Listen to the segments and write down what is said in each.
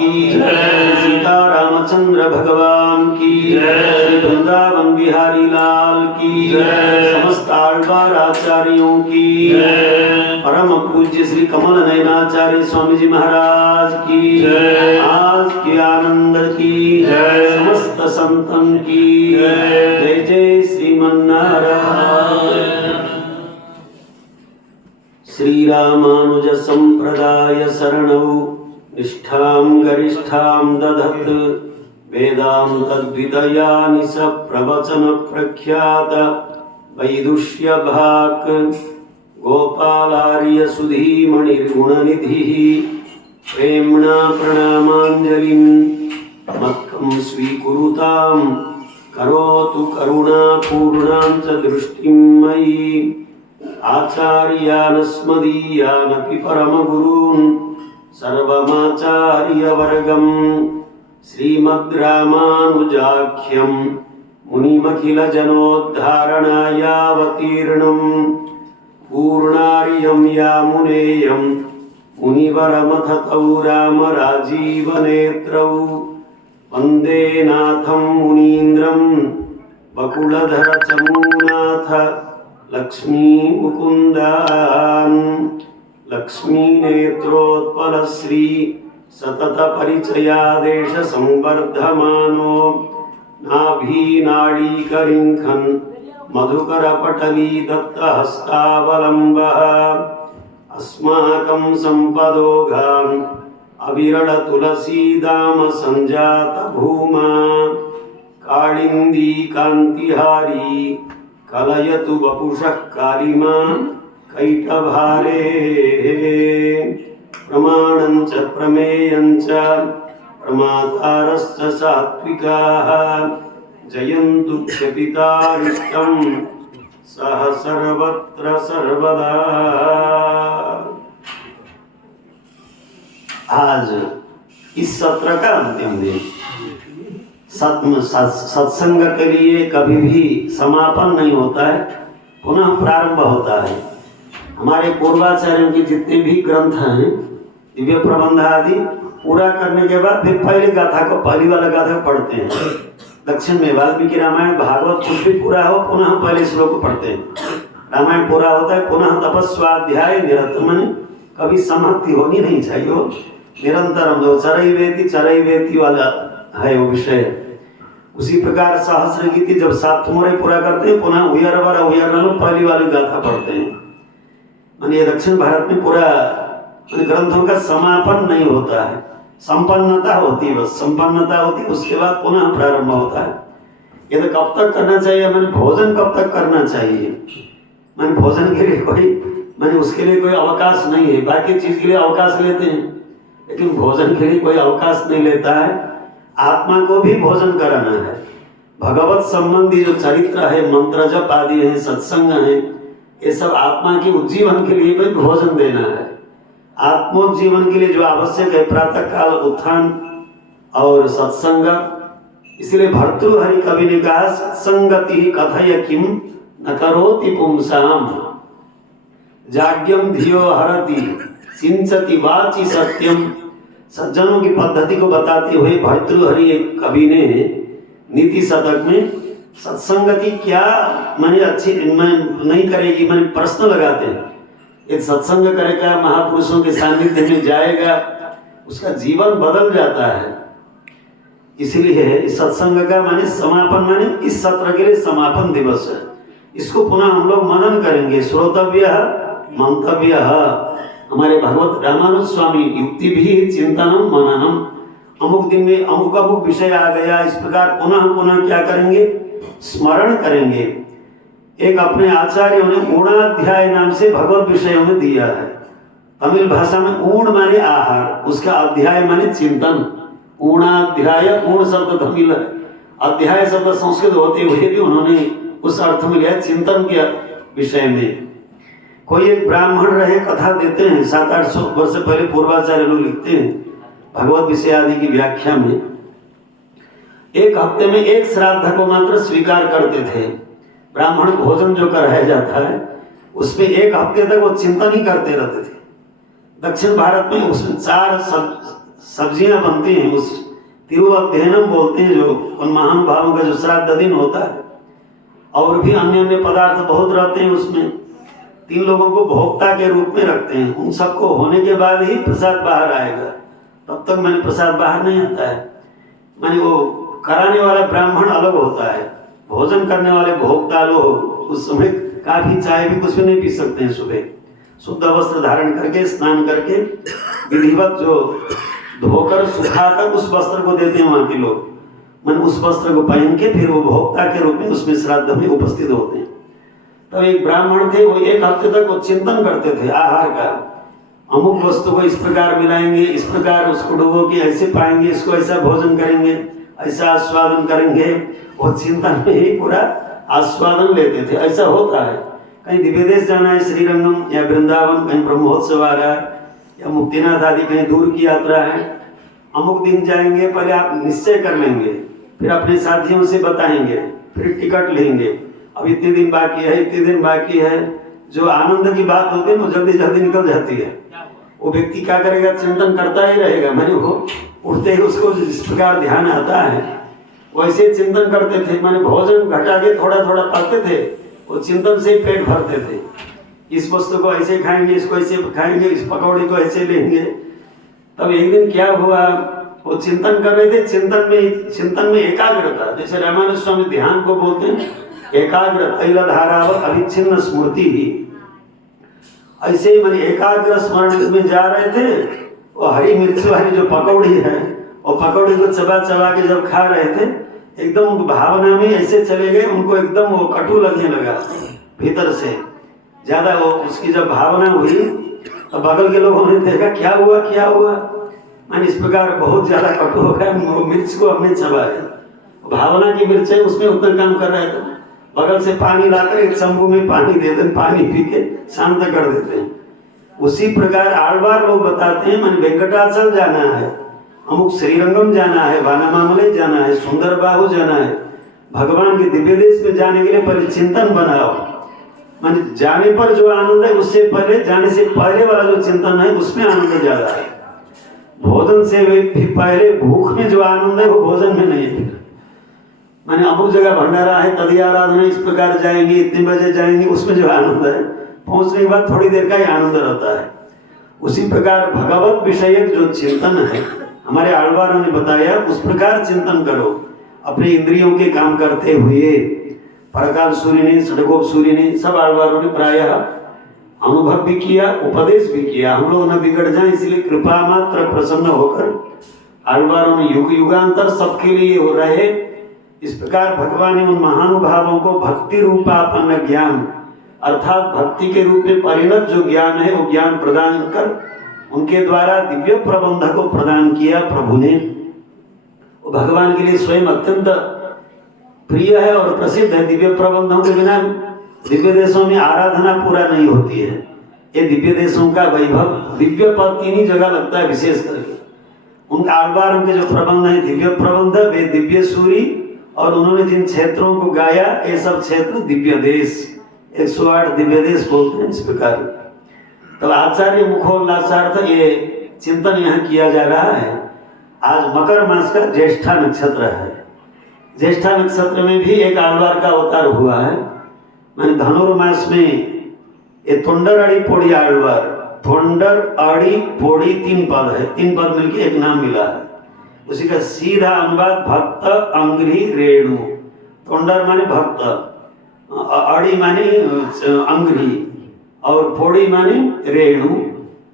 की सीता रामचंद्र भगवान की श्री वृंदावन बिहारी लाल की समस्त आಳ್वार आचार्यों की परम पूज्य श्री कमल नयनाचार्य स्वामी जी महाराज की आज की आनंद की समस्त संतन की जय जय श्रीमन्नारायण। श्री रामानुज संप्रदाय शरणौ निष्ठां गरिष्ठां दधत् वेदान्तद्वितया निस प्रवचन प्रख्यात वैदुष्य भाक् गोपालार्य सुधीमणिर्गुणनिधिः प्रेम्णा प्रणामाञ्जलिं मत्कं स्वीकुरुतां करोतु करुणापूर्णां च दृष्टिं मयि आचार्यानस्मदीयानपि परमगुरून् सर्वमाचार्यवर्गं श्रीमद् रामानुजाख्यं मुनिमखिलजनोद्धारणायावतीर्णं पूर्णार्यं यामुनेयं मुनिवरमथतौ रामराजीवनेत्रौ वन्दे नाथं मुनीन्द्रं बकुलधरचमूनाथ लक्ष्मी मुकुन्दान् लक्ष्मीनेत्रोत्पल श्री सतत परिचयादेश संवर्धमानो नाभीनाडीकरिङ्खन् मधुकरपटली दत्तहस्तावलम्बः अस्माकं सम्पदोघान् अविरलतुलसीदाम सञ्जात भूमा काळिन्दी कान्तिहारी कलयतु वपुषः कालिमा कैटभारे प्रमाणं च प्रमेयं च प्रमातारश्च सात्विकाः जयन्तु क्षपितारिष्टं सह सर्वत्र सर्वदा। आज इस सत्र का अंतिम दिन। सत्संग के लिए कभी भी समापन नहीं होता है, पुनः प्रारंभ होता है। हमारे पूर्वाचार्यों के जितने भी ग्रंथ हैं, दिव्य प्रबंध आदि पूरा करने के बाद फिर पहली गाथा को, पहली वाला गाथा को पढ़ते हैं। दक्षिण में वाल्मीकि रामायण भागवत कुछ भी पूरा हो, पुनः पहले श्लोक को पढ़ते हैं। रामायण पूरा होता है, पुनः तपस्वाध्याय निरतमन, कभी समाप्ति होनी नहीं चाहिए। निरंतरम जो चरई वेती वाला है वो विषय। उसी प्रकार सहस्र गीति जब 7 मोरे पूरा करते हैं, पुनः उयरवरा पहली वाली गाथा पढ़ते हैं। मानिए दक्षिण भारत में पूरा ग्रंथों का समापन नहीं होता है, संपन्नता होती है, बस संपन्नता होती है, उसके बाद पुनः प्रारंभ होता है। ये तो कब तक करना चाहिए, मैंने भोजन कब तक करना चाहिए, मैंने भोजन के लिए उसके लिए कोई अवकाश नहीं है। बाकी चीज के लिए अवकाश लेते हैं, लेकिन भोजन के लिए कोई अवकाश नहीं लेता है। आत्मा को भी भोजन कराना है। भगवत संबंधी जो चरित्र है, मंत्र जप आदि है, सत्संग है, ये सब आत्मा के उज्जीवन के लिए भी भोजन देना है। आत्मोज्जीवन के लिए जो आवश्यक है, प्रातः काल उत्थान और सत्संग। इसलिए भर्तृहरि कवि ने कहा, सत्संगति कथय किम न करोति पुंसाम जाग्यम धियो हरति सिंचति वाचि सत्यम। सज्जनों की पद्धति को बताते हुए भर्तृहरि एक कवि ने नीति शतक में सत्संगति क्या मैंने अच्छी नहीं करेगी, मैंने प्रश्न लगाते हैं। एक सत्संग करेगा, महापुरुषों के सानिध्य में जाएगा, उसका जीवन बदल जाता है। इसलिए इस सत्संग का माने समापन, माने इस सत्र के लिए समापन दिवस है। इसको पुनः हम लोग मनन करेंगे। श्रोतव्य मंतव्य, हमारे भगवत रामानुज स्वामी युक्ति भी चिंतनम मननम। अमुक दिन में अमुक विषय आ गया, इस प्रकार पुनः क्या करेंगे, स्मरण करेंगे। एक अपने आचार्यों ने ऊणाध्याय नाम से भगवत विषयों में दिया है। तमिल भाषा में ऊण माने आहार, उसका अध्याय माने चिंतन। ऊणाध्याय, ऊण शब्द तमिल, अध्याय शब्द संस्कृत होते हुए भी उन्होंने उस अर्थ में लिया चिंतन के विषय में। कोई एक ब्राह्मण रहे, कथा देते हैं, 700-800 वर्ष पहले पूर्वाचार्य लोग लिखते हैं भगवत विषय आदि की व्याख्या में। एक हफ्ते में एक श्राद्ध को मात्र स्वीकार करते थे। ब्राह्मण भोजन जो कर रह जाता है उसमें एक हफ्ते तक वो चिंतन ही करते रहते थे। दक्षिण भारत में उसमें 4 सब्जियां बनती हैं, उस तिरुअध्ययनम बोलते हैं, जो उन महानुभावों का जो श्राद्ध दिन होता है, और भी अन्य अन्य पदार्थ बहुत रहते हैं उसमें। 3 लोगों को भोक्ता के रूप में रखते हैं। उन सबको होने के बाद ही प्रसाद बाहर आएगा, तब तक मैंने प्रसाद बाहर नहीं आता है। मैंने वो कराने वाला ब्राह्मण अलग होता है, भोजन करने वाले भोक्ता लोग उस समय काफी चाय भी कुछ भी नहीं पी सकते हैं। सुबह शुद्ध वस्त्र धारण करके, स्नान करके, विधिवत जो धोकर सुखाकर उस वस्त्र को देते हैं वहां के लोग। मन उस वस्त्र को पहन के फिर वो भोक्ता के रूप में उसमें श्राद्ध में उपस्थित होते हैं। तब एक ब्राह्मण थे, वो 1 हफ्ते तक वो चिंतन करते थे आहार का। अमुक वस्तु को इस प्रकार मिलाएंगे, इस प्रकार उसको डुबो के ऐसे पाएंगे, इसको ऐसा भोजन करेंगे, ऐसा आस्वादन करेंगे। वो चिंतन में ही पूरा आस्वादन लेते थे। ऐसा होता है, कहीं दिव्य देश जाना है, श्रीरंगम या वृंदावन, कहीं ब्रह्मोत्सव आ रहा है या मुक्तिनाथ आदि कहीं दूर की यात्रा है, अमुक दिन जाएंगे, पहले आप निश्चय कर लेंगे, फिर अपने साथियों से बताएंगे, फिर टिकट लेंगे, अब इतने दिन बाकी है, इतने दिन बाकी है। जो आनंद की बात होती है वो जल्दी जल्दी निकल जाती है। वो व्यक्ति क्या करेगा, चिंतन करता ही रहेगा। मैंने वो उठते ही उसको जिस प्रकार ध्यान आता है वैसे चिंतन करते थे। मैंने भोजन घटा के थोड़ा थोड़ा पाते थे, वो चिंतन से ही पेट भरते थे। इस वस्तु को ऐसे खाएंगे, इसको ऐसे खाएंगे, इस पकौड़ी को ऐसे लेंगे। तब एक दिन क्या हुआ, वो चिंतन कर रहे थे, चिंतन में एकाग्रता, जैसे रामानुज स्वामी ध्यान को बोलते हैं एकाग्र तैलधारावत अविच्छिन्न स्मृति ही। ऐसे ही मैंने एकाग्र स्मरण में जा रहे थे। वो हरी मिर्च वाली जो पकौड़ी है, वो पकौड़ी को चबा चबा के जब खा रहे थे, एकदम भावना में ऐसे चले गए, उनको एकदम वो कटु लगने लगा भीतर से ज्यादा। वो उसकी जब भावना हुई तो बगल के लोगों ने देखा क्या हुआ क्या हुआ। मैंने इस प्रकार बहुत ज्यादा कटु हो गया, वो मिर्च को हमने चबाया। भावना की मिर्च है, उसमें उतना काम कर रहे थे। बगल से पानी लाकर एक चंबू में पानी देते, पानी पी के शांत कर देते हैं। उसी प्रकार आलवार लोग बताते हैं, मैंने वेंकटाचल जाना है, अमुक श्रीरंगम जाना है, वानामामले जाना है, सुंदरबाहु जाना है, भगवान के दिव्य देश में जाने के लिए पहले चिंतन बनाओ। माने जाने पर जो आनंद है उससे पहले, जाने से पहले वाला जो चिंतन है उसमें आनंद ज्यादा है। भोजन से भी पहले भूख में जो आनंद है वो भोजन में नहीं है। माने अमुक जगह भंडारा है, तदी आराधना, इस प्रकार जाएंगे, इतने बजे जाएंगे, उसमें जो आनंद है पहुंचने के बाद थोड़ी देर का ही आनंद रहता है। उसी प्रकार भगवत विषयक जो चिंतन है, हमारे आलवारों ने बताया, उस प्रकार चिंतन करो अपने इंद्रियों के काम करते हुए। परकाल सूर्य ने, षडगोप सूर्य ने, सब आलवारों ने प्रायः अनुभव भी किया, उपदेश भी किया। हम लोग न बिगड़ जाए इसलिए कृपा मात्र प्रसन्न होकर आलवारों ने युग युगांतर सबके लिए हो रहे। इस प्रकार भगवान ने उन महानुभावों को भक्ति रूपापन्न ज्ञान अर्थात भक्ति के रूप में परिणत जो ज्ञान है वो ज्ञान प्रदान कर उनके द्वारा दिव्य प्रबंध को प्रदान किया प्रभु ने। वो भगवान के लिए स्वयं अत्यंत प्रिय है और प्रसिद्ध है। दिव्य प्रबंधों के बिना दिव्य देशों में आराधना पूरा नहीं होती है। ये दिव्य देशों का वैभव, दिव्य पद 3 ही जगह लगता है विशेष करके। उनका आलवारों के जो प्रबंध है दिव्य प्रबंध, वे दिव्य सूरी, और उन्होंने जिन क्षेत्रों को गाया ये सब क्षेत्र दिव्य देश, 108 दिव्य देश बोलते हैं इस प्रकार। तो आचार्य मुखोल्लासार्थ ये चिंतन यहाँ किया जा रहा है। आज मकर मास का ज्येष्ठा नक्षत्र है। ज्येष्ठा नक्षत्र में भी एक आलवार का अवतार हुआ है। मैंने धनुर्मास में ये तोंडर आड़ी पोड़ी आलवार, तोंडर आड़ी पोड़ी 3 पद है, 3 पद मिलके एक नाम मिला है। उसी का सीधा अनुवाद भक्त अंग्री रेणु। तोंडर माने भक्त, आड़ी माने अंग्री, और पोड़ी माने रेणु।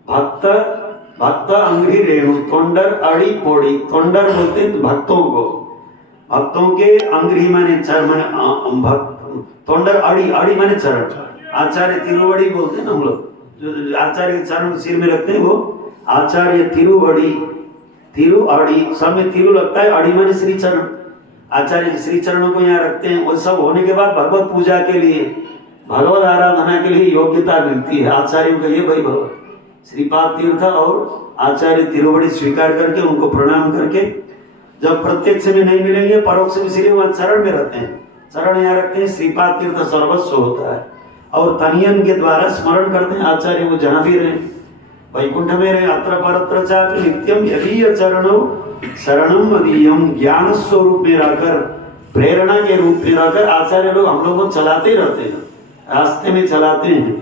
भक्त अंग्री रेणु, तोंडर आड़ी पोड़ी। तोंडर बोलते हैं भक्तों को, भक्तों के अंग्री माने चरण, माने भक्त। तोंडर आड़ी माने चरण। आचार्य तिरुवड़ी बोलते हैं ना हम लोग, जो आचार्य चरण सिर में रखते हैं वो आचार्य तिरुवड़ी। तिरु आड़ी, सब में तिरु लगता है, आड़ी माने श्री चरण। आचार्य श्री चरणों को यहाँ रखते हैं। वो सब होने के बाद भगवत पूजा के लिए, भगवत आराधना के लिए योग्यता मिलती है। आचार्यों का ये वैभव, श्रीपाद तीर्थ और आचार्य तिरुवड़ी स्वीकार करके उनको प्रणाम करके, जब प्रत्यक्ष में नहीं मिलेंगे परोक्ष में इसलिए वहाँ चरण में रहते हैं। चरण यहाँ रखते हैं, श्रीपाद तीर्थ सर्वस्व होता है, और तनियन के द्वारा स्मरण करते हैं आचार्य को जहाँ भी रहे। वैकुंठ में रहे अत्र परत्र चापि नित्यम यदीय चरणों शरणम मदीयम, ज्ञान स्वरूप में रहकर, प्रेरणा के रूप में रहकर आचार्य लोग हम लोगों को चलाते रहते हैं, रास्ते में चलाते हैं।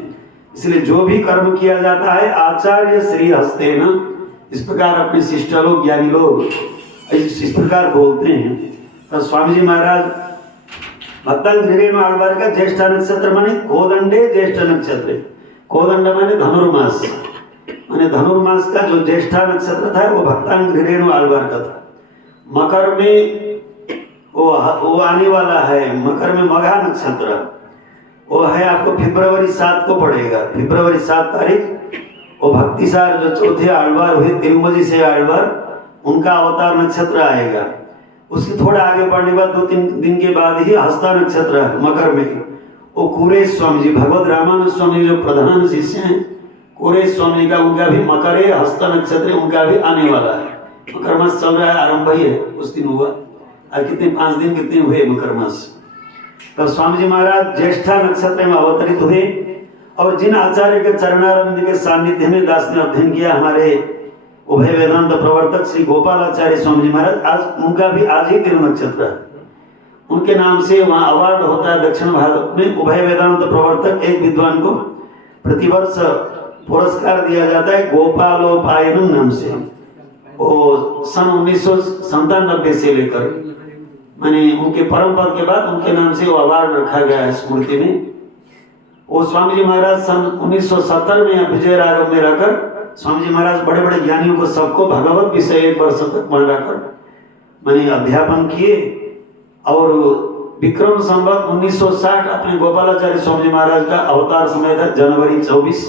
इसलिए जो भी कर्म किया जाता है आचार्य श्री हस्ते न, इस प्रकार अपने शिष्ट लोग, ज्ञानी लोग इस प्रकार बोलते हैं। तो स्वामी जी महाराज भक्तांग आलवार का ज्येष्ठ नक्षत्र माने कोदंडे ज्येष्ठ नक्षत्र, कोदंड माने धनुर्मास, माने धनुर्मास का जो ज्येष्ठ नक्षत्र था वो भक्तांग रेणु आलवार का था। मकर में वो आने वाला है, मकर में मघा नक्षत्र, वो है आपको फरवरी 7 को पड़ेगा, फरवरी 7 तारीख। वो भक्तिसार जो चौथे आलवार हुए तिरुमली से आलवार, उनका अवतार नक्षत्र आएगा। उसके थोड़ा आगे बढ़ने के बाद 2-3 दिन के बाद ही हस्ता नक्षत्र है मकर में। वो कुरेश स्वामी जी, भगवत रामानुज स्वामी जो प्रधान शिष्य हैं कुरेश स्वामी का, उनका भी मकर है, हस्ता नक्षत्र उनका भी आने वाला है। मकर मास चल रहा है, आरंभ ही है, उस दिन हुआ। और कितने 5 दिन कितने हुए मकर मास। तब स्वामी जी महाराज ज्येष्ठा नक्षत्र में अवतरित हुए और जिन आचार्य के चरणारविंद के सानिध्य में दास ने अध्ययन किया, हमारे उभय वेदांत प्रवर्तक श्री गोपालाचार्य स्वामी जी महाराज, आज उनका भी आज ही तिरु नक्षत्र है। उनके नाम से वहाँ अवार्ड होता है दक्षिण भारत में। उभय वेदांत प्रवर्तक एक विद्वान को प्रतिवर्ष पुरस्कार दिया जाता है गोपालोपायनम नाम से। वो सन 1997 से लेकर माने उनके परम पद के बाद उनके नाम से वो अवार्ड रखा गया है स्मृति में। वो स्वामी जी महाराज सन 1970 में विजय राघव में रहकर स्वामी जी महाराज बड़े बड़े ज्ञानियों को सबको भगवत विषय 1 वर्ष तक पढ़ाकर मैंने अध्यापन किए। और विक्रम संवत 1960 अपने गोपालाचार्य स्वामी जी महाराज का अवतार समय था, जनवरी 24,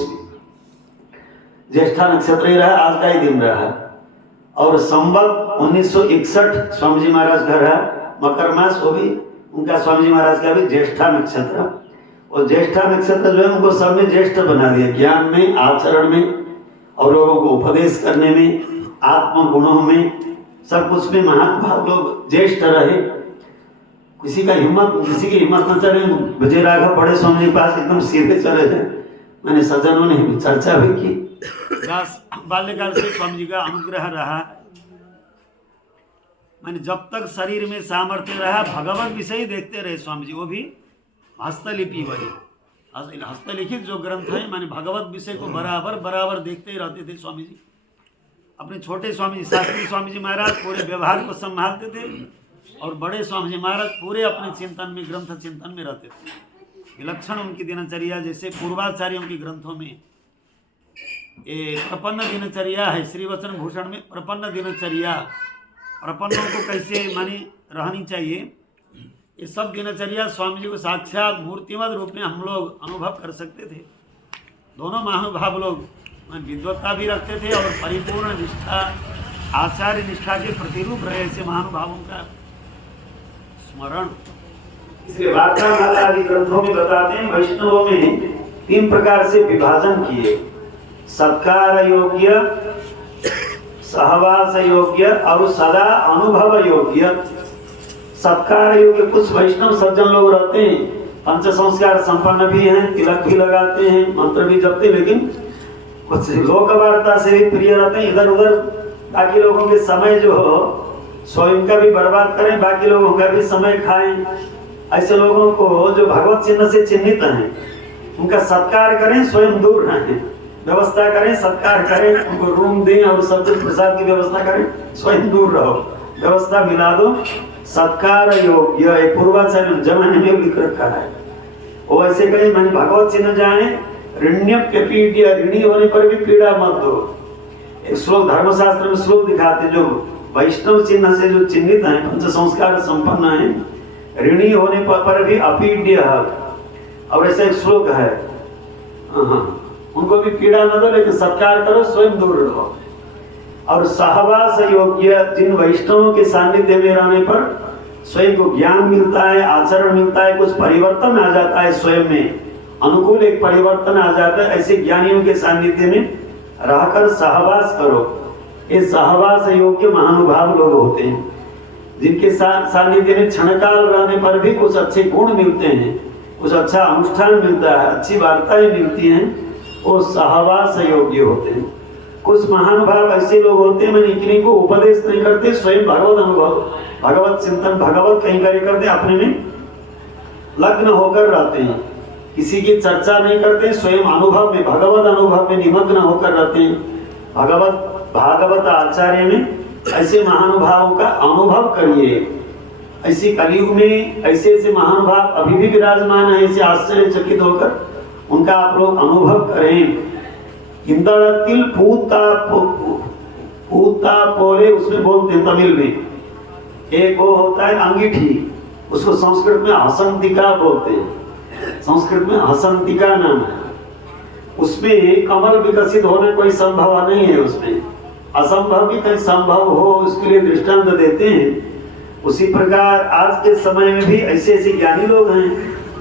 ज्येष्ठा नक्षत्र ही रहा, आज का ही दिन रहा। और संवत 1961 स्वामी जी महाराज का रहा मकर मास, वो भी उनका स्वामी जी महाराज का भी ज्येष्ठा नक्षत्र। और ज्येष्ठा नक्षत्र जो है उनको सब में ज्येष्ठ बना दिया, ज्ञान में, आचरण में और लोगों को उपदेश करने में, आत्म गुणों में, सब कुछ में महानुभाव लोग ज्येष्ठ रहे। किसी की हिम्मत न चले। विजय राघव बड़े स्वामी के पास एकदम सीधे चले थे, मैंने सज्जनों ने चर्चा भी की। बाल्यकाल से स्वामी जी का अनुग्रह रहा, मैंने जब तक शरीर में सामर्थ्य रहा भगवत विषय देखते रहे स्वामी जी। वो भी हस्तलिपि वाली, हस्तलिखित जो ग्रंथ है, माने भगवत विषय को बराबर देखते ही रहते थे स्वामी जी। अपने छोटे स्वामी जी शास्त्री स्वामी जी महाराज पूरे व्यवहार को संभालते थे और बड़े स्वामी जी महाराज पूरे अपने चिंतन में, ग्रंथ चिंतन में रहते थे। विलक्षण उनकी दिनचर्या, जैसे पूर्वाचार्यों के ग्रंथों में ये प्रपन्न दिनचर्या है, श्री वचन भूषण में प्रपन्न दिनचर्या, प्रपन्नों को कैसे मानी रहनी चाहिए, ये सब दिनचर्या स्वामी जी को साक्षात मूर्तिमत रूप में हम लोग अनुभव कर सकते थे। दोनों महानुभाव लोग विद्वत्ता भी रखते थे और परिपूर्ण निष्ठा, आचार्य निष्ठा के प्रतिरूप रहे ऐसे महानुभावों का स्मरण। इसलिए वार्ता माला आदि ग्रंथों में बताते हैं वैष्णवों में 3 प्रकार से विभाजन किए, सत्कार योग्य, सहवास योग्य और सदा अनुभव योग्य। सत्कार योग्य कुछ वैष्णव सज्जन लोग रहते हैं, पंच संस्कार संपन्न भी हैं, तिलक भी लगाते हैं, मंत्र भी जपते, लेकिन कुछ लोक वार्ता से भी प्रिय रहते हैं, इधर उधर बाकी लोगों के समय जो हो स्वयं का भी बर्बाद करें, बाकी लोगों का भी समय खाएं। ऐसे लोगों को जो भगवत चिन्ह से चिन्हित हैं उनका सत्कार करें, स्वयं दूर रहें, व्यवस्था करें, सत्कार करें, उनको रूम दें और सब कुछ प्रसाद की व्यवस्था करें, स्वयं दूर रहो, व्यवस्था मिला दो। सत्कार योग्य एक पूर्वाचार्य जमाने में लिख रखा है। वो ऐसे कहीं मैंने भगवत चिन्ह जाए, ऋण्यप्यपीड्य, ऋणी होने पर भी पीड़ा मत दो। एक श्लोक धर्मशास्त्र में श्लोक दिखाते जो वैष्णव चिन्ह से जो चिन्हित हैं, पंच संस्कार संपन्न हैं, ऋणी होने पर भी अपीड्य। और ऐसा एक श्लोक है, उनको भी पीड़ा न दो लेकिन सत्कार करो, स्वयं दूर रहो। और सहवास योग्य, जिन वैष्णवों के सानिध्य में रहने पर स्वयं को ज्ञान मिलता है, आचरण मिलता है, कुछ परिवर्तन आ जाता है, स्वयं में अनुकूल एक परिवर्तन आ जाता है, ऐसे ज्ञानियों के सानिध्य में रहकर सहवास करो। ये सहवास योग्य महानुभाव लोग होते हैं, जिनके सानिध्य में क्षणकाल रहने पर भी कुछ अच्छे गुण मिलते हैं, कुछ अच्छा अनुष्ठान मिलता है, अच्छी वार्ताएं मिलती हैं, वो सहवास योग्य होते हैं। कुछ महानुभाव ऐसे लोग होते हैं, मैंने किन्हीं को उपदेश नहीं करते, स्वयं भगवत अनुभव, भगवत चिंतन, भगवत कैंकर्य करते, अपने में लग्न होकर रहते हैं, किसी की चर्चा नहीं करते, स्वयं अनुभव में, भगवत अनुभव में निमग्न होकर रहते हैं। भागवत आचार्य में ऐसे महानुभावों का अनुभव करिए। ऐसे कलयुग में ऐसे ऐसे महानुभाव अभी भी विराजमान है, ऐसे आश्चर्यचकित होकर उनका आप लोग अनुभव करें। इंद्रतिल पूता पोले, उसमें बोलते हैं तमिल में, एक वो होता है अंगीठी, उसको संस्कृत में हसंतिका बोलते हैं, संस्कृत में हसंतिका नाम है। उसमें कमल विकसित होना कोई संभव नहीं है, उसमें असंभव भी कहीं संभव हो, उसके लिए दृष्टांत देते हैं। उसी प्रकार आज के समय में भी ऐसे ऐसे ज्ञानी लोग हैं,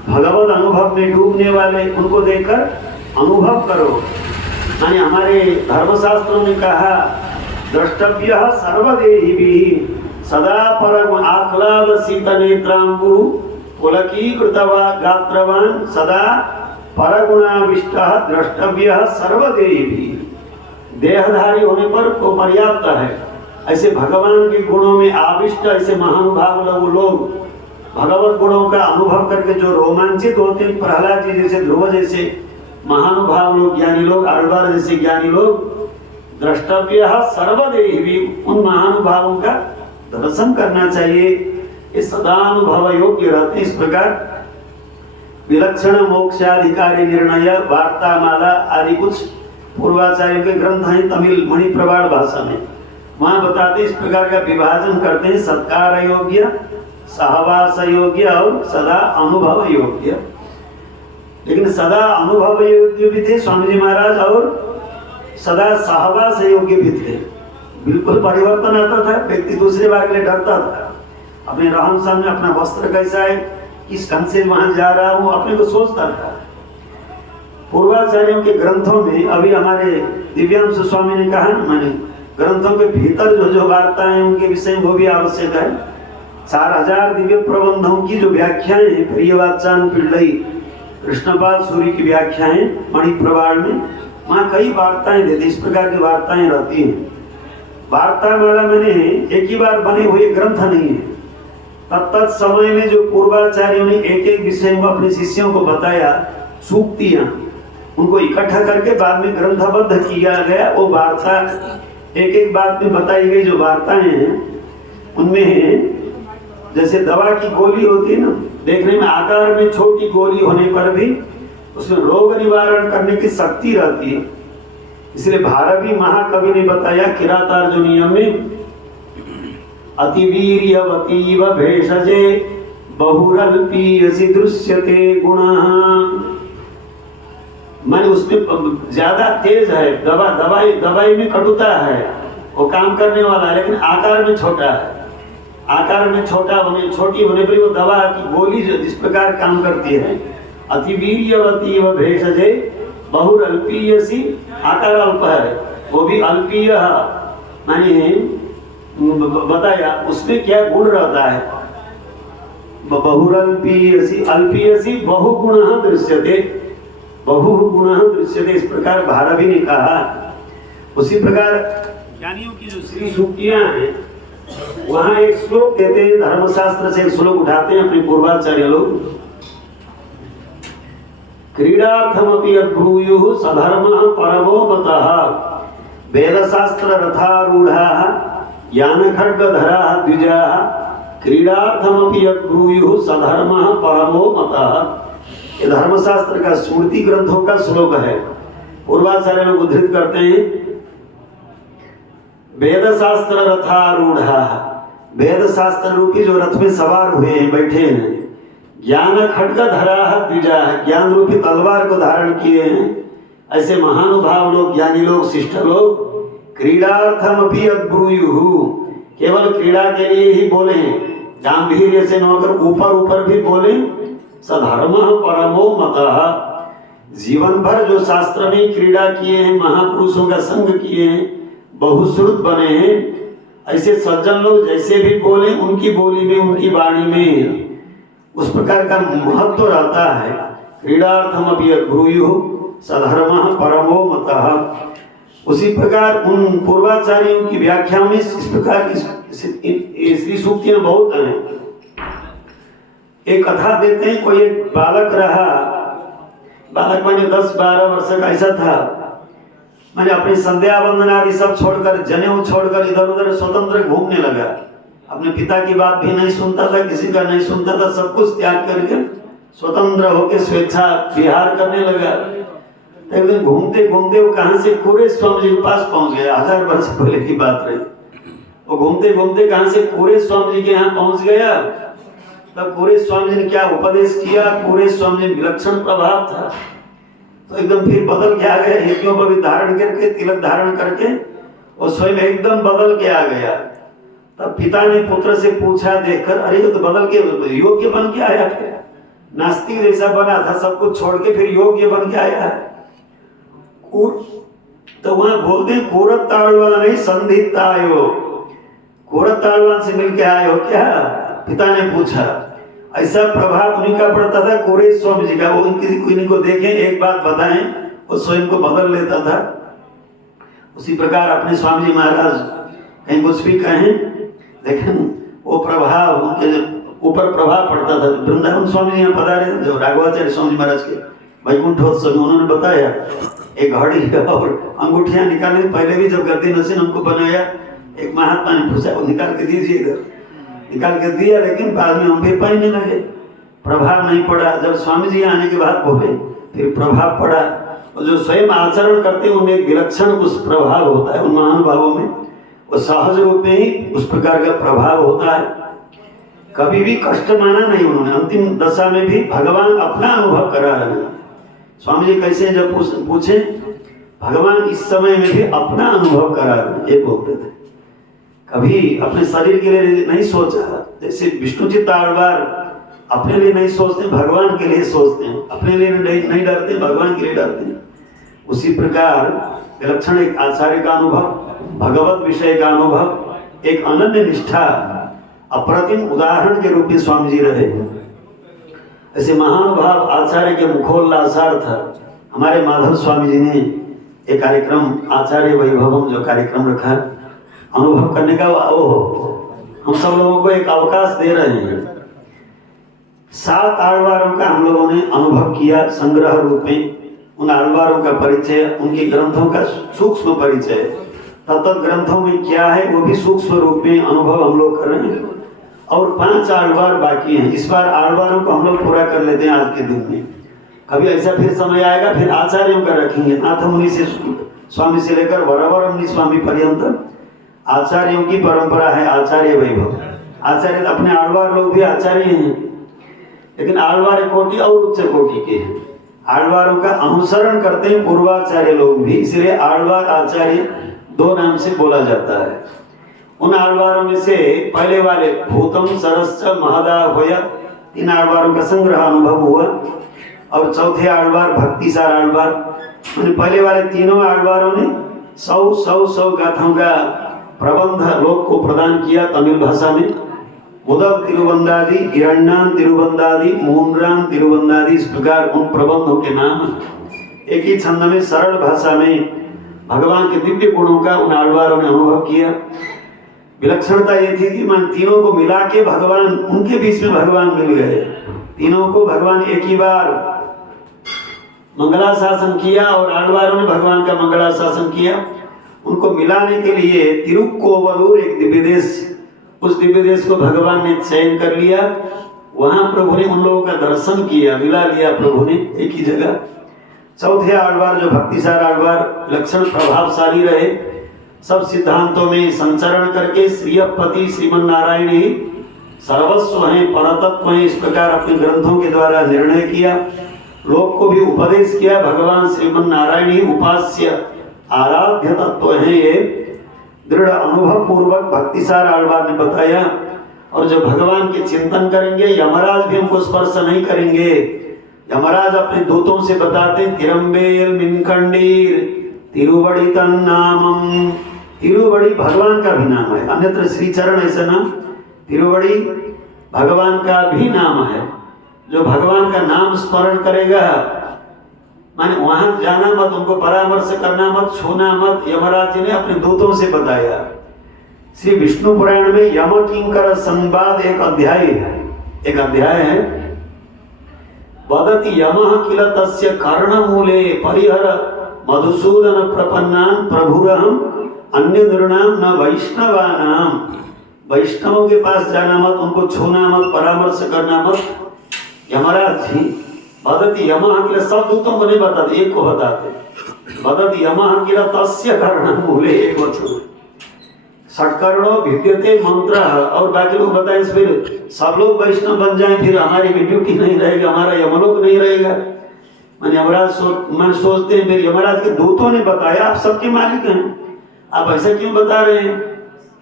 भगवत अनुभव में डूबने वाले, उनको देखकर अनुभव करो। यानी हमारे धर्मशास्त्रों में कहा, द्रष्टव्य सर्वदेहिभिः सदा परम आह्लाद शीत नेत्रांबु पुलकीकृतवा गात्रवान सदा परगुणाविष्टः द्रष्टव्य सर्वदेहिभिः। देहधारी होने पर तो पर्याप्त है, ऐसे भगवान के गुणों में आविष्ट ऐसे महानुभाव लोग भगवत गुणों का अनुभव करके जो रोमांचित होते हैं, प्रहलाद जी जैसे, ध्रुव जैसे महानुभाव लोग, ज्ञानी लोग, आಳ್वार जैसे ज्ञानी लोग, द्रष्टव्य सर्वदेही, उन महानुभावों का दर्शन करना चाहिए। ये सदा अनुभव योग्य रहते। इस प्रकार विलक्षण मोक्षाधिकारी निर्णय, वार्तामाला आदि कुछ पूर्वाचार्यों के ग्रंथ हैं तमिल मणिप्रवाल भाषा में, वहां बताते इस प्रकार का विभाजन करते हैं, सत्कार योग्य, सहवास योग्य और सदा अनुभव योग्य। लेकिन सदा अनुभव योग्य भी थे स्वामी जी महाराज, और सदा सहवास योग्य भी थे। बिल्कुल परिवर्तन आता था, व्यक्ति दूसरे बार के लिए डरता था, अपने रहन सहन में, अपना वस्त्र कैसा है, किस ढंग से वहां जा रहा हूँ, अपने को सोचता था। पूर्वाचार्यों के ग्रंथों में, अभी हमारे दिव्यांशु स्वामी ने कहा ना, मैंने ग्रंथों के भीतर जो जो वार्ताएं हैं उनके विषय में वो भी आवश्यक है। 4000 दिव्य प्रबंधों की जो व्याख्याएं हैं, प्रियवाचान पिल्लई कृष्णपाल सूरी की व्याख्याएं मणिप्रवाल में, वहाँ कई वार्ताएं देते, इस प्रकार की वार्ताएं रहती हैं। वार्तामाला मैंने एक ही बार बने हुए ग्रंथ नहीं है, तत्त समय में जो पूर्वाचार्यों ने एक एक विषय को अपने शिष्यों को बताया, सूक्तियां उनको इकट्ठा करके बाद में ग्रंथबद्ध किया गया। वो वार्ता एक एक बात में बताई गई। जो वार्ताएं हैं उनमें जैसे दवा की गोली होती है ना, देखने में आकार में छोटी गोली होने पर भी उसमें रोग निवारण करने की शक्ति रहती है। इसलिए भारवी महाकवि ने बताया किरातार्जुनीय में, अतिवीर्यवतीव भेषजे बहुरल्पीयसि दृश्यते गुणः। मैंने उसमें ज्यादा तेज है, दवाई में कटुता है, वो काम करने वाला है, लेकिन आकार में छोटा है। आकार में छोटी होने पर वो दवा की गोली जिस प्रकार काम करती है, अतिवीर्यवती व भेषजे बहुरल्पीयसि, आकार अल्प है, वो भी अल्पीय, माने बताया उसमें क्या गुण रहता है। बहुरल्पीयसि अल्पीयसि बहुगुणः दृश्यते, बहुगुणः दृश्यते, इस प्रकार भारवी ने कहा। उसी प्रकार ज्ञानियों की जो श्री सूक्तियां हैं, वहां एक श्लोक देते हैं, धर्मशास्त्र से एक श्लोक उठाते हैं अपने पूर्वाचार्य लोग। क्रीडार्थमपि अब्रूयुः सधर्मः परमो मतः वेदशास्त्र रथारूढ़ाः ज्ञानखड्गधराः द्विजाः क्रीडार्थमपि अब्रूयुः सधर्मः परमो मतः। ये धर्मशास्त्र का स्मृति ग्रंथों का श्लोक है। पूर्वाचार्य लोग उद्धृत करते हैं, वेदशास्त्र रथारूढ़ाः, वेद शास्त्र रूपी जो रथ में सवार हुए हैं, बैठे हैं, ज्ञान खड्गधराः द्विजाः, ज्ञान रूपी तलवार को धारण किए हैं, ऐसे महानुभाव लोग, ज्ञानी लोग, शिष्ट लोग, क्रीडार्थमपि अब्रूयुः, केवल क्रीड़ा के लिए ही बोले, गांभीर्य से न होकर ऊपर भी बोले, सधर्मः परमो मतः, जीवन भर जो शास्त्र में क्रीड़ा किए हैं, महापुरुषों का संग किए हैं, बहुश्रुत बने हैं, ऐसे सज्जन लोग जैसे भी बोले, उनकी बोली में, उनकी वाणी में उस प्रकार का महत्व रहता है। क्रीडार्थमपि अब्रूयुः सधर्मः परमो मतः। उसी प्रकार उन पूर्वाचार्यों की व्याख्याओं में इस प्रकार श्री सूक्तियां बहुत हैं। एक कथा देते हैं, कोई एक बालक रहा, बालक मैंने 10-12 वर्ष का ऐसा था, मैंने अपनी संध्या वंदन आदि सब छोड़कर, जनेऊ छोड़कर इधर उधर स्वतंत्र घूमने लगा। अपने पिता की बात भी नहीं सुनता था, किसी का नहीं सुनता था, सब कुछ त्याग करके स्वतंत्र होकर स्वेच्छा विहार करने लगा। एक दिन घूमते घूमते वो कहां से पूरे स्वामी जी के पास पहुंच गया। 1000 वर्ष पहले की बात रही। वो घूमते घूमते कहां से पूरे स्वामी जी के यहाँ पहुंच गया। तब पूरे स्वामी जी ने क्या उपदेश किया, पूरे स्वामी जी विलक्षण प्रभाव था, तो एकदम फिर बदल के आ गया। यज्ञोपवीत धारण करके, तिलक धारण करके वो स्वयं एकदम बदल के आ गया। तब पिता ने पुत्र से पूछा देखकर, अरे ये तो बदल के योग्य बन के आया, फिर नास्तिक जैसा बना था, सब कुछ छोड़ के फिर योग्य बन के आया है। तो वहां बोलते कोरत ताड़वान नहीं संधित आयो, कोरत ताड़वान से मिलके आए हो क्या, पिता ने पूछा। ऐसा प्रभाव उन्हीं का पड़ता था, कोरे स्वामी जी का। वो किसी को देखें, एक बात बताएं, वो स्वयं को बदल लेता था। उसी प्रकार अपने स्वामी जी महाराज कहीं कुछ भी कहें, लेकिन वो प्रभाव उनके ऊपर प्रभाव पड़ता था। वृंदावन स्वामी जी यहाँ पधारे, जो राघवाचार्य स्वामी महाराज के वैकुंठोत्सव में उन्होंने बताया, एक घड़ी और अंगूठियां निकालने पहले भी जब गद्दी नसीन हमको बनाया, एक महात्मा ने पूछा, वो निकाल के दीजिए, इधर निकाल के दिया, लेकिन बाद में हम भी पहनने लगे, प्रभाव नहीं पड़ा। जब स्वामी जी आने के बाद बोले, फिर प्रभाव पड़ा। और जो स्वयं आचरण करते हैं उनमें एक विलक्षण उस प्रभाव होता है, उन महानुभावों में वो सहज रूप में ही उस प्रकार का प्रभाव होता है। कभी भी कष्ट माना नहीं उन्होंने। अंतिम दशा में भी भगवान अपना अनुभव करा रहे हैं। स्वामी जी कैसे, जब पूछे, भगवान इस समय में भी अपना अनुभव करा रहे हैं, ये बोलते थे। कभी अपने शरीर के लिए नहीं सोचा। जैसे विष्णुचित्त आழ்वार अपने लिए नहीं सोचते, भगवान के लिए सोचते हैं। अपने लिए नहीं डरते, भगवान के लिए डरते हैं। उसी प्रकार विलक्षण एक आचार्य का अनुभव, भगवत विषय का अनुभव, एक अनन्य निष्ठा, अप्रतिम उदाहरण के रूप में स्वामी जी रहे। ऐसे महानुभाव आचार्य के मुखोल्लासार था। हमारे माधव स्वामी जी ने एक कार्यक्रम, आचार्य वैभवम जो कार्यक्रम रखा, अनुभव करने का, हम सब लोगों को एक अवकाश दे रहे हैं। 7 आழ்वारों का हम लोगों ने अनुभव किया संग्रह रूप में। उन आழ்वारों का परिचय, उनके ग्रंथों का सूक्ष्म परिचय, तत्त ग्रंथों में क्या है वो भी सूक्ष्म रूप में अनुभव हम लोग कर रहे हैं। और 5 आழ்वार बाकी हैं। इस बार आழ்वारों को हम लोग पूरा कर लेते हैं आज के दिन में। कभी ऐसा फिर समय आएगा, फिर आचार्यों का रखेंगे। नाथ मुनि से स्वामी से लेकर वरावर मुनि स्वामी पर्यंत आचार्यों की परंपरा है, आचार्य वैभव। आचार्य अपने आழ்वार लोग भी आचार्य हैं, लेकिन आழ்वार कोटि और उच्च कोटि के हैं। आழ்वारों का अनुसरण करते हैं पूर्वाचार्य लोग भी, इसलिए आழ்वार आचार्य 2 नाम से बोला जाता है। उन आழ்वारों में से पहले वाले भूतम सरस्च महदा होया, 3 आழ்वारों का संग्रह अनुभव हुआ। और चौथे आழ்वार भक्तिसार आழ்वार। मैंने पहले वाले तीनों आழ்वारों ने 100 गाथाओं का प्रबंध लोक को प्रदान किया तमिल भाषा में। मुदल तिरुवंदादि, हिरण्यन तिरुवंदादि, मूनराम तिरुवंदादि, इस प्रकार उन प्रबंधों के नाम एक ही छंद में सरल भाषा में भगवान के दिव्य गुणों का उन आழ்वारों ने अनुभव किया। विलक्षणता ये थी कि मैं तीनों को मिला के भगवान, उनके बीच में भगवान मिल गए। तीनों को भगवान एक ही बार मंगलाशासन किया और आழ்वारों ने भगवान का मंगलाशासन किया। उनको मिलाने के लिए तिरुक्कोवलूर एक दिव्य देश, उस दिव्य देश को भगवान ने चयन कर लिया। वहां प्रभु ने उन लोगों का दर्शन किया, मिला लिया प्रभु ने एक ही जगह। चौथे आழ்वार जो भक्तिसार आழ்वार लक्षण प्रभावशाली रहे, सब सिद्धांतों में संचरण करके श्रीयपति श्रीमन नारायण ही सर्वस्व हैं, परतत्व हैं, इस प्रकार अपने ग्रंथों के द्वारा निर्णय किया। लोक को भी उपदेश किया, भगवान श्रीमन नारायण ही उपास्य आराध्य तत्व है। ये दृढ़ अनुभव पूर्वक भक्तिसार आழ்वार ने बताया। और जो भगवान के चिंतन करेंगे, यमराज भी हमको स्पर्श नहीं करेंगे। यमराज अपने दूतों से बताते, तिरंबेल मिनकंडीर तिरुवड़ी तन्नामम। तिरुवड़ी भगवान का भी नाम है, अन्यत्र श्रीचरण ऐसा नाम, तिरुवड़ी भगवान का भी नाम है। जो भगवान का नाम स्मरण करेगा माने वहां जाना मत, उनको परामर्श करना मत, छूना मत, यमराज जी ने अपने दूतों से बताया। श्री विष्णु पुराण में यम किंकर संवाद एक अध्याय है। वदति यमः किल तस्य कर्णमूले परिहर मधुसूदन प्रपन्नान प्रभुरहम अन्य नृणाम न वैष्णवानाम। वैष्णवों के पास जाना मत, उनको छूना मत, परामर्श करना मत। यमराज जी वदति यमः किल, सब दूतों को नहीं बताते, एक को बताते। वदति यमः किल तस्य कर्णमूले, एक वचन। षट्कर्णो भिद्यते मंत्र, और बाकी लोग बताएं फिर सब लोग वैष्णव बन जाएं, फिर हमारी भी ड्यूटी नहीं रहेगा, हमारा यमलोक नहीं रहेगा। मैंने यमराज मन सोचते हैं, फिर यमराज के दूतों ने बताया आप सबके मालिक हैं, आप ऐसा क्यों बता रहे हैं?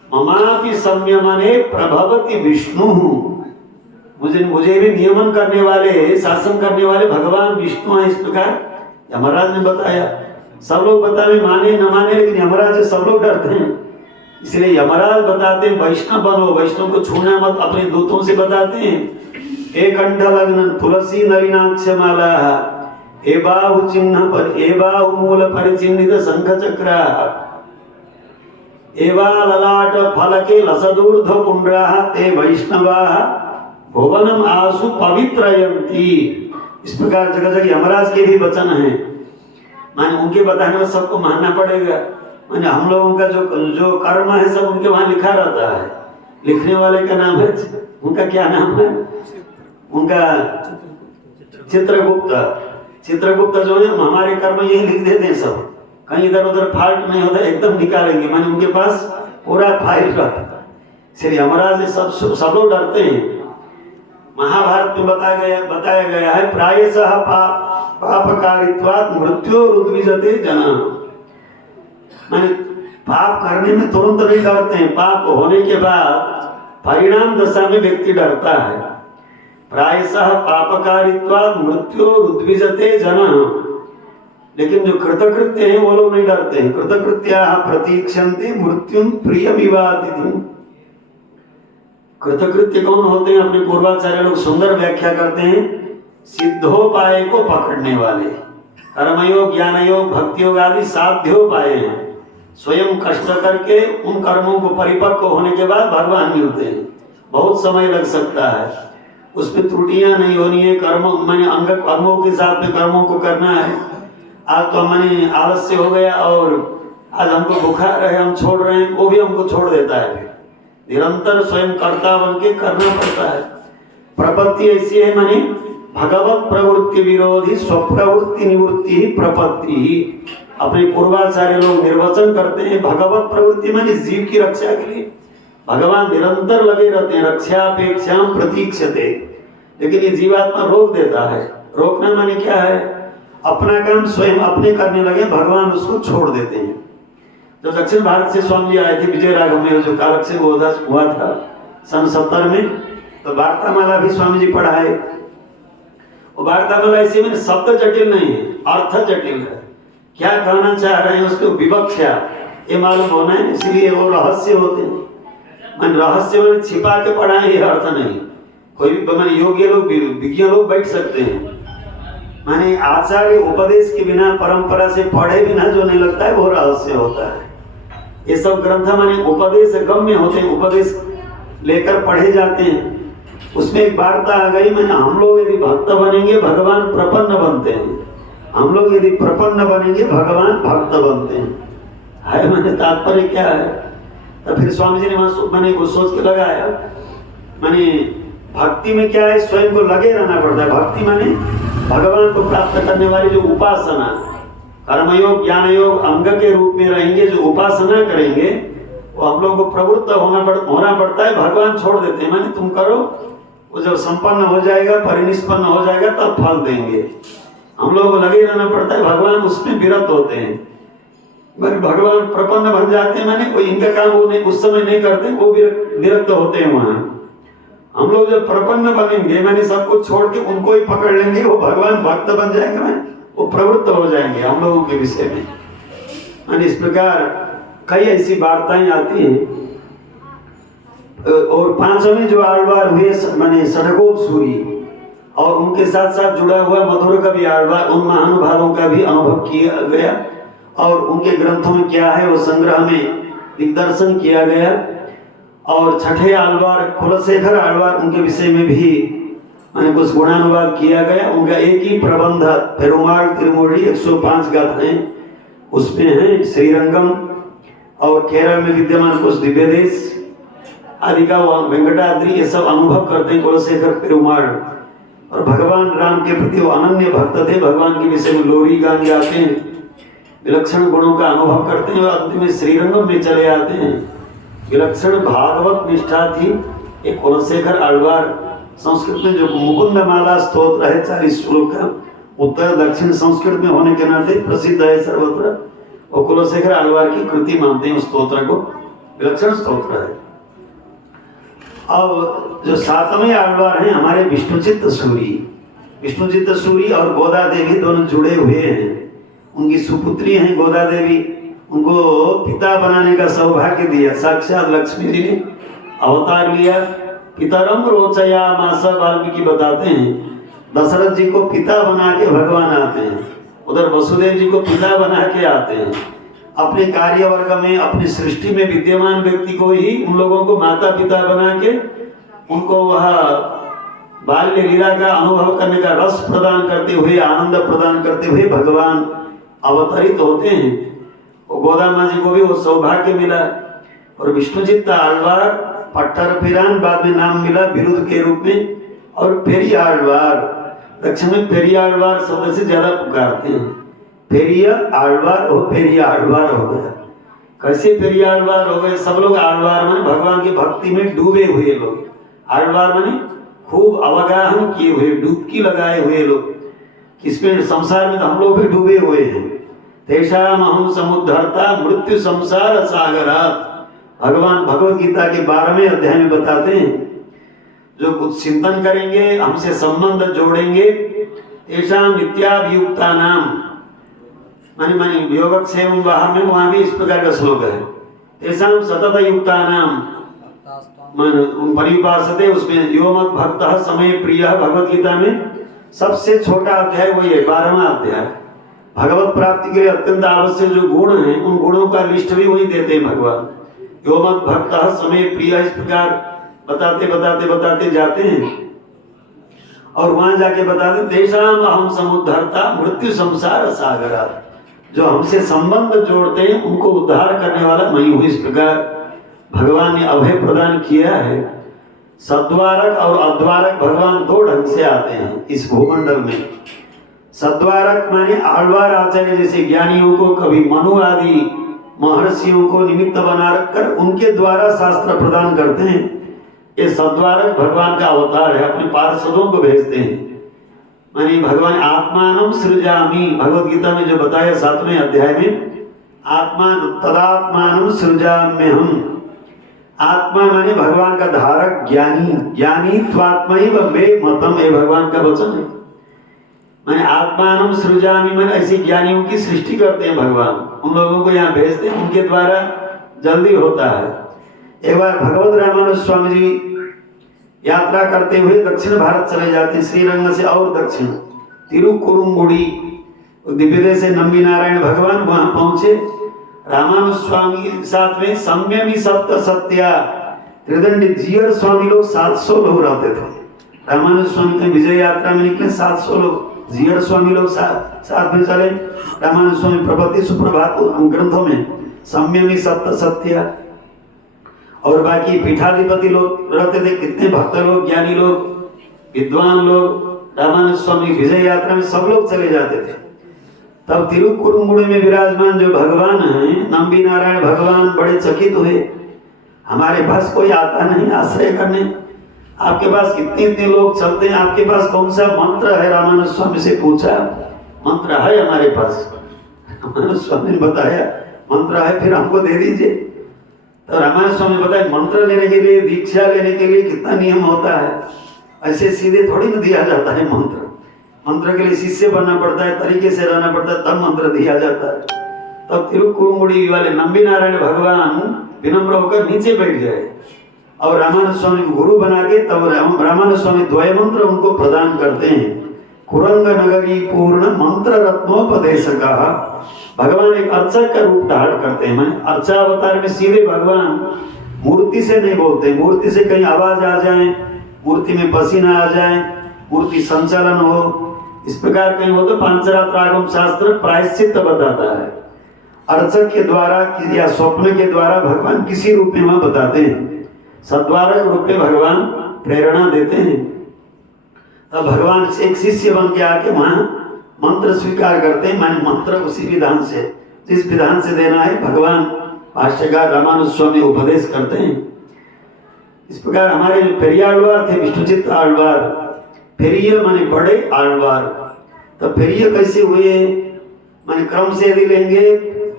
ममापि संयमने प्रभवति विष्णु, मुझे भी नियमन करने वाले, शासन करने वाले भगवान विष्णु हैं। इस प्रकार यमराज ने बताया। सब लोग बतावे, माने न माने, लेकिन यमराज से सब लोग डरते हैं। इसलिए यमराज बताते हैं वैष्णव बनो, वैष्णव को छूना मत, अपने दूतों से बताते हैं। एक कंठ लग्न तुलसी नलिनाक्ष माला, एबाहु चिन्ह पर एबाहु मूल परिचिन्हित शंख चक्र, एवा ललाट फलके लसदूर्ध पुंड्राः ते वैष्णवाः भुवनम आसु पवित्रयन्ति। इस प्रकार जगह जगह यमराज के भी वचन हैं। माने उनके बताने में सबको मानना पड़ेगा। माने हम लोगों का जो कर्म है सब उनके वहां लिखा रहता है। लिखने वाले का नाम है, उनका क्या नाम है? उनका चित्रगुप्त। चित्रगुप्त जो है हमारे कर्म यही लिख देते हैं सब, कहीं इधर उधर फाल्ट नहीं होता, एकदम निकालेंगे। माने उनके पास पूरा फाइल रहता है। इसलिए यमराज से सब लोग डरते हैं। महाभारत में बताया गया है प्रायशः पापकारित्वात् मृत्योरुद्विजते जना। माने पाप करने में तुरंत नहीं डरते हैं, पाप होने के बाद परिणाम दशा में व्यक्ति डरता है। प्रायशः पापकारित्वात् मृत्योरुद्विजते जना। लेकिन जो कृतकृत्य हैं वो लोग नहीं डरते हैं। कृतकृत्याः प्रतीक्षन्ते मृत्युं प्रियमिवातिथिम्। कृतकृत्य कौन होते हैं? अपने पूर्वाचार्य लोग सुंदर व्याख्या करते हैं, सिद्धोपाय को पकड़ने वाले। कर्मयोग, ज्ञान योग, भक्ति योग आदि साध्योपाय हैं। स्वयं कष्ट करके उन कर्मों को परिपक्व होने के बाद भगवान मिलते हैं। बहुत समय लग सकता है, उसमें त्रुटियां नहीं होनी है। कर्म मैंने अंगों के साथ में कर्मों को करना है। आज तो मैंने आलस्य हो गया और आज हमको बुखार है, हम छोड़ रहे हैं, वो भी हमको छोड़ देता है। निरंतर स्वयं कर्ता बन के करना पड़ता है। प्रपत्ति ऐसी है, माने भगवत प्रवृत्ति विरोधी स्वप्रवृत्ति निवृत्ति ही प्रपत्ति ही। अपने पूर्वाचार्य लोग निर्वचन करते हैं भगवत प्रवृत्ति माने जीव की रक्षा के लिए भगवान निरंतर लगे रहते हैं। रक्षापेक्षा प्रतीक्षते, लेकिन ये जीवात्मा रोक देता है। रोकना माने क्या है? अपना काम स्वयं अपने करने लगे, भगवान उसको छोड़ देते हैं। जब दक्षिण भारत से स्वामी जी आए थे विजय राघव में, जो कालक्षेप हुआ था सन 70 में, तो वार्तामाला भी स्वामी जी पढ़ाए। वो वार्तामाला ऐसे में शब्द जटिल नहीं है, अर्थ जटिल है। क्या कहना चाह रहे हैं उसको विवक्षा ये मालूम होना है, इसलिए वो रहस्य होते हैं। मन रहस्य में छिपा के पढ़ाए ये अर्थ नहीं। कोई भी माने योग्य लोग, विज्ञ लोग बैठ सकते हैं। माने आचार्य उपदेश के बिना, परंपरा से पढ़े बिना जो नहीं लगता है वो रहस्य होता है। ये सब ग्रंथ माने उपदेश गम्य होते हैं, उपदेश लेकर पढ़े जाते हैं। उसमें एक वार्ता आ गई, मैंने हम लोग यदि भक्त बनेंगे भगवान प्रपन्न बनते हैं, हम लोग यदि प्रपन्न बनेंगे भगवान भक्त बनते हैं। है मैंने तात्पर्य क्या है? तो फिर स्वामी जी ने मैंने वो सोच के लगाया, मैंने भक्ति में क्या है? स्वयं को लगे रहना पड़ता है। भक्ति माने भगवान को प्राप्त करने वाली जो उपासना, कर्मयोग, ज्ञान योग अंग के रूप में रहेंगे, जो उपासना करेंगे वो हम लोग को प्रवृत्त होना पड़ता है। भगवान छोड़ देते हैं, माने तुम करो, वो जब संपन्न हो जाएगा, परिनिष्पन्न हो जाएगा, तब फल देंगे। हम लोग को लगे रहना पड़ता है, भगवान उसमें विरत होते हैं। भगवान प्रपन्न बन जाते हैं, माने कोई इनका काम वो नहीं, उस समय नहीं करते, वो विरक्त होते हैं वहां। हम लोग जब प्रपन्न बनेंगे, मैंने सब कुछ छोड़ के उनको ही पकड़ लेंगे, वो भगवान भक्त बन जाएंगे, मैंने वो प्रवृत्त हो जाएंगे हम लोगों के विषय में। मैंने इस प्रकार कई ऐसी वार्ताएं आती हैं। और 5वें जो आलवार हुए माने षडगोप सूरी, और उनके साथ साथ जुड़ा हुआ मधुर कवि आழ்वार उन महानुभावों का भी अनुभव किया गया और उनके ग्रंथों में क्या है वो संग्रह में दिग्दर्शन किया गया। और छठे आழ்वार कुलशेखर आழ்वार उनके विषय में भी मैंने कुछ गुणानुवाद किया गया। उनका एक ही प्रबंध पेरुमाल तिरुमोड़ी 105 गाथाएं उसमें है। श्रीरंगम और केरल में विद्यमान कुछ दिव्य देश आदि का वेंकटाद्रि ये सब अनुभव करते हैं कुलशेखर पेरुमाल। और भगवान राम के प्रति वो अनन्य भक्त थे। भगवान के विषय में लोरी गान गाते हैं, विलक्षण गुणों का अनुभव करते हैं और अंत में श्रीरंगम में चले आते हैं। विलक्षण भागवत निष्ठा थी एक कुलशेखर आழ்वार। संस्कृत में जो मुकुंद माला स्तोत्र है 40 श्लोक का उत्तर दक्षिण संस्कृत में होने के नाते प्रसिद्ध है सर्वत्र। वो कुलशेखर आழ்वार की कृति मानते हैं उस स्तोत्र को, विलक्षण स्तोत्र है। अब जो सातवें आழ்वार हैं हमारे विष्णुचित्त सूरी, विष्णुचित्त सूरी और गोदा देवी दोनों जुड़े हुए हैं। उनकी सुपुत्री हैं गोदा देवी, उनको पिता बनाने का सौभाग्य दिया साक्षात लक्ष्मी जी ने अवतार लिया। पितरम रोचया मासा वाल्मीकि बताते हैं दशरथ जी को पिता बना के भगवान आते हैं, उधर वसुदेव जी को पिता बना के आते हैं। अपने कार्य वर्ग में अपनी सृष्टि में विद्यमान व्यक्ति को ही उन लोगों को माता पिता बना के उनको वह बाल्य लीला का अनुभव करने का रस प्रदान करते हुए आनंद प्रदान करते हुए भगवान अवतरित होते हैं। और गोदा माँ जी को भी वो सौभाग्य मिला। और विष्णुचित्त आழ்वार पट्टर पिरान बाद में नाम मिला विरुद्ध के रूप में। और पेरी आழ்वार दक्षिण में पेरी आழ்वार शब्द से ज्यादा पुकारते हैं। पेरिया आழ்वार और पेरी आழ்वार हो गया। कैसे पेरी आழ்वार हो गए? सब लोग आழ்वार माने भगवान की भक्ति में डूबे हुए लोग, आழ்वार माने खूब अवगाहन किए हुए, डुबकी लगाए हुए लोग। किसमें? संसार में तो हम लोग भी डूबे हुए हैं। तेषाम अहम समुद्धरता मृत्यु संसार सागरात। भगवान भगवत गीता के 12वें अध्याय में बताते हैं जो कुछ चिंतन करेंगे हमसे संबंध जोड़ेंगे तेषाम नित्याभियुक्ता नाम मानी योगक्षेम वहां में वहां भी इस प्रकार का श्लोक है। तेषाम सतत युक्ता नाम परिपासते उसमें यो मत भक्त समय प्रिय। भगवत गीता में सबसे छोटा अध्याय वही है 12वां अध्याय। भगवत प्राप्ति के लिए अत्यंत आवश्यक जो गुण हैं उन गुणों का लिस्ट भी वही देते हैं भगवान। यो मत भक्त समय प्रिय इस प्रकार बताते बताते बताते जाते हैं। और वहां जाके बताते तेषाम अहम समुद्धरता मृत्यु संसार सागरा। जो हमसे संबंध जोड़ते हैं उनको उद्धार करने वाला मैं हूं। इस प्रकार भगवान ने अभय प्रदान किया है। सद्वारक और अद्वारक भगवान दो ढंग से आते हैं इस भूमंडल में। सद्वारक माने आழ்वार आचार्य जैसे ज्ञानियों को कभी मनु आदि महर्षियों को निमित्त बना रखकर उनके द्वारा शास्त्र प्रदान करते हैं। ये सद्वारक भगवान का अवतार है, अपने पार्षदों को भेजते हैं। मानी भगवान आत्मानम सृजामि भगवत गीता में जो बताया 7वें अध्याय में आत्मा तदात्मानम सृजाम्यहम। आत्मा माने भगवान का धारक ज्ञानी, ज्ञानी त्वात्मैव मे मतम ये भगवान का वचन है। माने आत्मानम सृजामि माने ऐसे ज्ञानियों की सृष्टि करते हैं भगवान, उन लोगों को यहाँ भेजते हैं, उनके द्वारा जल्दी होता है। एक बार भगवत रामानुज स्वामी जी यात्रा करते हुए दक्षिण भारत चले जाते हैं, श्रीरंग से और दक्षिण तिरुकुरुंगुड़ी दिव्य से नंबी नारायण भगवान वहां पहुंचे। रामानुज स्वामी के साथ में सम्यमी सप्त सत्या त्रिदंडी जीयर स्वामी लोग 700 लोग रहते थे। रामानुज स्वामी के विजय यात्रा में निकले 700 लोग, जीयर स्वामी लोग साथ में चले। रामानुज स्वामी प्रपत्ति सुप्रभात ग्रंथों में सम्यमी सप्त सत्या और बाकी पीठाधिपति लोग रहते थे। कितने भक्त लोग, ज्ञानी लोग, विद्वान लोग रामानुज स्वामी विजय यात्रा में सब लोग चले जाते थे। तब तिरुकुरुंगुड़ी में विराजमान जो भगवान हैं नंबी नारायण भगवान बड़े चकित हुए। हमारे पास कोई आता नहीं आश्रय करने, आपके पास इतने इतने लोग चलते हैं, आपके पास कौन सा मंत्र है? रामानुज स्वामी से पूछा, मंत्र है हमारे पास। रामानुज स्वामी ने बताया मंत्र है, फिर हमको दे दीजिए। तो रामानुज स्वामी बताया मंत्र लेने के लिए, दीक्षा लेने के लिए कितना नियम होता है, ऐसे सीधे थोड़ी ना दिया जाता है मंत्र। मंत्र के लिए शिष्य बनना पड़ता है, तरीके से रहना पड़ता है, तब मंत्र दिया जाता है। तब तिरुकुरुंगुड़ी वाले नंबी नारायण भगवान विनम्र होकर नीचे बैठ गए और रामानंद स्वामी को गुरु बना के तब रामानंद स्वामी द्वय मंत्र उनको प्रदान करते हैं। कुरंग नगरी पूर्ण मंत्र रत्नोपदेश का भगवान एक अर्चक का रूप धारण करते हैं। माने अर्चा अवतार में सीधे भगवान मूर्ति से नहीं बोलते, मूर्ति से कहीं आवाज आ जाए, मूर्ति में पसीना आ जाए, मूर्ति संचालन हो, इस प्रकार कहीं हो तो पांचरात्र आगम शास्त्र प्रायश्चित बताता है। अर्चक के द्वारा या स्वप्न के द्वारा भगवान किसी रूप में वह बताते हैं, सद्वारक रूप में भगवान प्रेरणा देते हैं। तब भगवान एक शिष्य बन के आके वहां मंत्र स्वीकार करते हैं। माने मंत्र उसी विधान से, जिस विधान से देना है भगवान भाष्यकार रामानुज स्वामी उपदेश करते हैं। इस प्रकार हमारे जो पेरियाळवार थे विष्णुचित्त आळवार, पेरिय माने बड़े आळवार। तो पेरिय कैसे हुए माने क्रम से यदि लेंगे,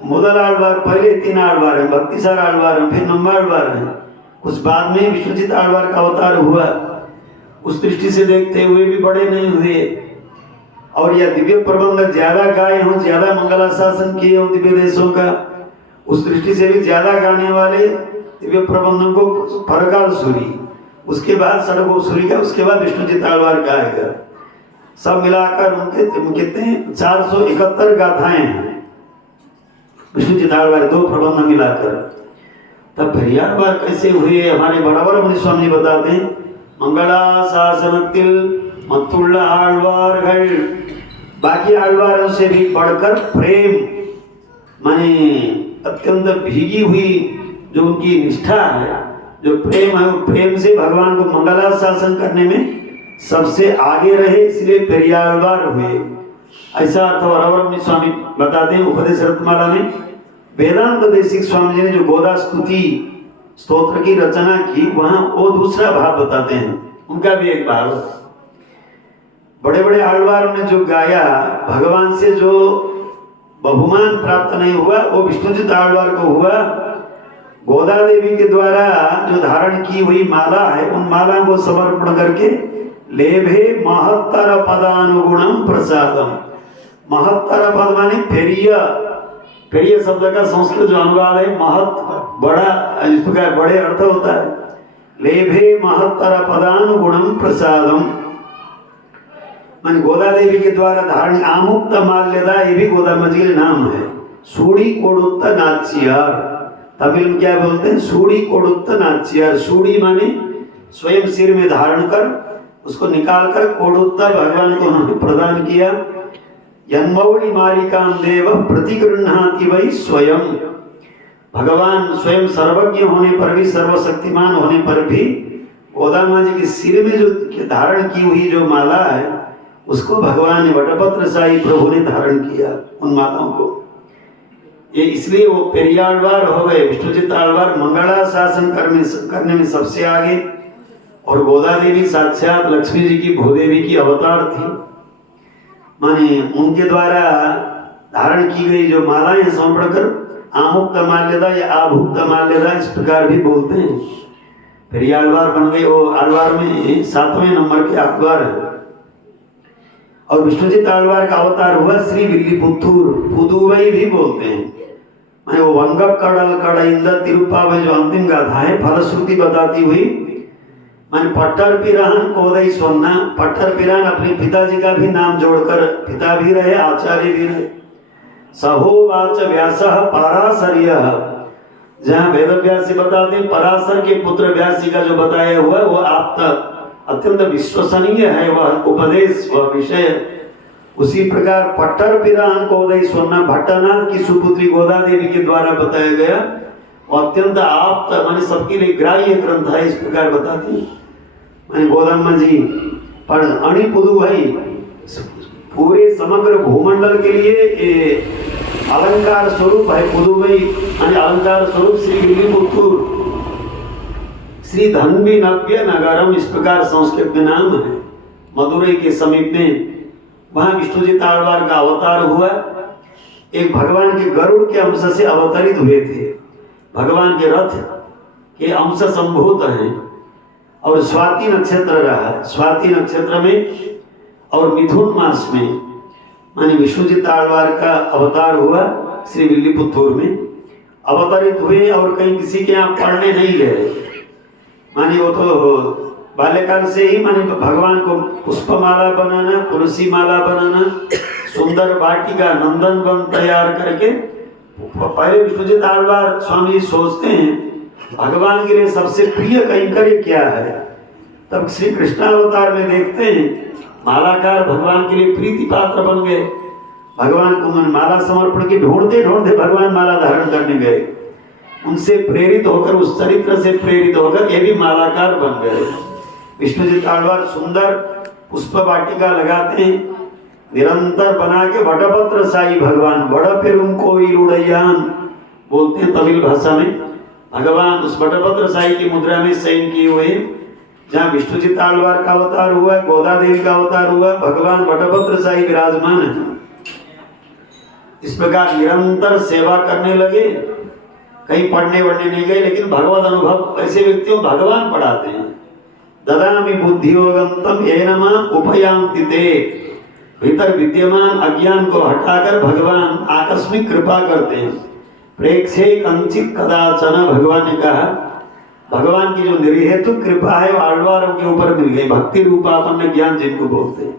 मुदल आळवार पहले 3 आळवार हैं, भक्तिसार आळवार हैं, फिर नम्बाळवार हैं, कुछ बाद में विष्णुचित्त आळवार का अवतार हुआ। उस दृष्टि से देखते हुए भी बड़े नहीं हुए। और यह दिव्य प्रबंध ज्यादा गाए हों, ज्यादा मंगलाशासन किए हों दिव्य देशों का, उस दृष्टि से भी ज्यादा गाने वाले दिव्य प्रबंधों को परकाल सूरी, उसके बाद सड़को सूरी का, उसके बाद विष्णुचित्त आळवार का आएगा। सब मिलाकर उनके कितने 471 गाथाएं हैं विष्णुचित्त आळवार, 2 प्रबंध मिलाकर। तब पेरियाळवार कैसे हुए हमारे बराबर मुनि स्वामी बताते हैं। मंगलाशासनத்தில் मत्तुள்ள आळवाர்கள் बाकी आळवारों से भी बढ़कर प्रेम माने अत्यंत भीगी हुई जो उनकी निष्ठा है, जो प्रेम है, वो प्रेम से भगवान को मंगलाशासन करने में सबसे आगे रहे, इसलिए पेरियाळवार हुए। ऐसा अर्थ बराबर मुनि स्वामी बताते हैं उपदेश रत्नमाला में। वेदांत देशिक स्वामी जी ने जो गोदा स्तुति स्तोत्र की रचना की, वहां वो दूसरा भाव बताते हैं, उनका भी एक भाव। बड़े बड़े आळवारों ने जो गाया, भगवान से जो बहुमान प्राप्त नहीं हुआ वो विष्णुचित्त आळवार को हुआ। गोदा देवी के द्वारा जो धारण की हुई माला है, उन माला को समर्पण करके लेभे महत्तर पदानुगुणम प्रसादम। महत्तर पद माने पेरिय, पेरिय शब्द का संस्कृत जो अनुवाद है महत, बड़ा, इस प्रकार बड़े अर्थ होता है। लेभे महत्तर पदानुगुणम प्रसादम मान गोदा देवी के द्वारा धारण आमुक्त माल्यदा, ये भी गोदा माँ जी का नाम है। सूड़ी कोडुत्त नाचियार, तमिल में क्या बोलते हैं, सूड़ी कोडुत्त नाचियार। सूड़ी माने स्वयं सिर में धारण कर उसको निकाल कर कोडुत्त भगवान को उन्होंने प्रदान किया। यन्मौली मालिकां देव प्रतिगृह्णाति वै स्वयं। भगवान स्वयं सर्वज्ञ होने पर भी, सर्वशक्तिमान होने पर भी गोदा माँ जी के सिर में जो धारण की हुई जो माला है, उसको भगवान ने वटपत्र साई प्रभु ने धारण किया, उन माताओं को। ये इसलिए वो पेरियाळवार हो गए। विष्णुचित्त आळवार मंगलाशासन करने में सबसे आगे, और गोदा देवी साक्षात लक्ष्मी जी की, भूदेवी की अवतार थी। माने उनके द्वारा धारण की गई जो मालाएं समर्पण कर आमुक्त माल्यदा या आभुक्त माल्यदा इस प्रकार भी बोलते हैं। पेरियाळवार बन गए। वो आळवार में 7वें नंबर के आळवार है। और विष्णुचित्त आळवार का अवतार हुआ श्री विल्लीपुत्तूर, पुदुवई भी बोलते हैं। माने वो वंग कडल कड़इंद तिरुप्पावई जो अंतिम गाथा है, फलश्रुति बताती हुई। माने पट्टर पिरान कोदई सोन्ना, पट्टर पिरान अपने पिताजी का भी नाम जोड़कर पिता भी रहे, आचार्य भी रहे। सहोवाच व्यासः पराशर्यः, जहाँ वेदव्यास बताते हैं पराशर के पुत्र व्यास जी का जो बताया हुआ वो आप अत्यंत विश्वसनीय है, वह उपदेश, वह विषय। उसी प्रकार पट्टर पिरान कोदई सोन्ना भट्टनाथ की सुपुत्री गोदा देवी के द्वारा बताया गया, और अत्यंत आप्त माने सबके लिए ग्राह्य ग्रंथ है, इस प्रकार बताती है। माने गोदाम्मा जी पर अणि पुदुवई पूरे समग्र भूमंडल के लिए अलंकार स्वरूप है। पुदुवई माने अलंकार स्वरूप श्री विल्लीपुत्तूर, श्री धन्वी नव्य नगरम, इस प्रकार संस्कृत में नाम है। मदुरई के समीप में वहां विष्णुचित्त आळवार का अवतार हुआ। एक भगवान के गरुड़ के अंश से अवतरित हुए थे, भगवान के रथ के अंश संभूत हैं। और स्वाति नक्षत्र रहा, स्वाति नक्षत्र में और मिथुन मास में माने विष्णुचित्त आळवार का अवतार हुआ। श्री विल्लीपुत्तूर में अवतरित हुए और कहीं किसी के यहाँ पढ़ने नहीं गए। माने वो तो बाल्यकाल से ही माने भगवान को पुष्पमाला बनाना, तुलसी माला बनाना, सुंदर वाटिका नंदन वन तैयार करके पहले विष्णुजी आழ்वार स्वामी जी सोचते हैं भगवान के लिए सबसे प्रिय कैंकर्य क्या है। तब श्री कृष्णावतार में देखते हैं मालाकार भगवान के लिए प्रीति पात्र बन गए। भगवान को माला समर्पण की ढूंढते ढूंढते भगवान माला धारण करने गए। उनसे प्रेरित होकर, उस चरित्र से प्रेरित होकर ये भी मालाकार बन गए। विष्णुजी आழ்वार सुंदर पुष्प वाटिका लगाते हैं, निरंतर बना के वटपत्र साई भगवान वड़ पेरुम कोई उड़ैयान बोलते हैं तमिल भाषा में। भगवान उस वटपत्र साई की मुद्रा में शयन किए हुए, जहाँ विष्णुजी आழ்वार का अवतार हुआ, गोदा देवी का अवतार हुआ, भगवान वटपत्र साई विराजमान है। इस प्रकार निरंतर सेवा करने लगे। कहीं पढ़ने वढ़ने नहीं गए, लेकिन भगवत अनुभव ऐसे व्यक्तियों भगवान पढ़ाते हैं। ददामि बुद्धियोगम तम येन मां उपयान्ति ते। भीतर विद्यमान अज्ञान को हटाकर भगवान आकस्मिक कृपा करते हैं। प्रेक्षे कंचित कदाचन, भगवान ने कहा भगवान की जो निर्हेतु कृपा है वो आழ்वारों के ऊपर मिल गई। भक्ति रूपापन्न ज्ञान जिनको बोलते हैं,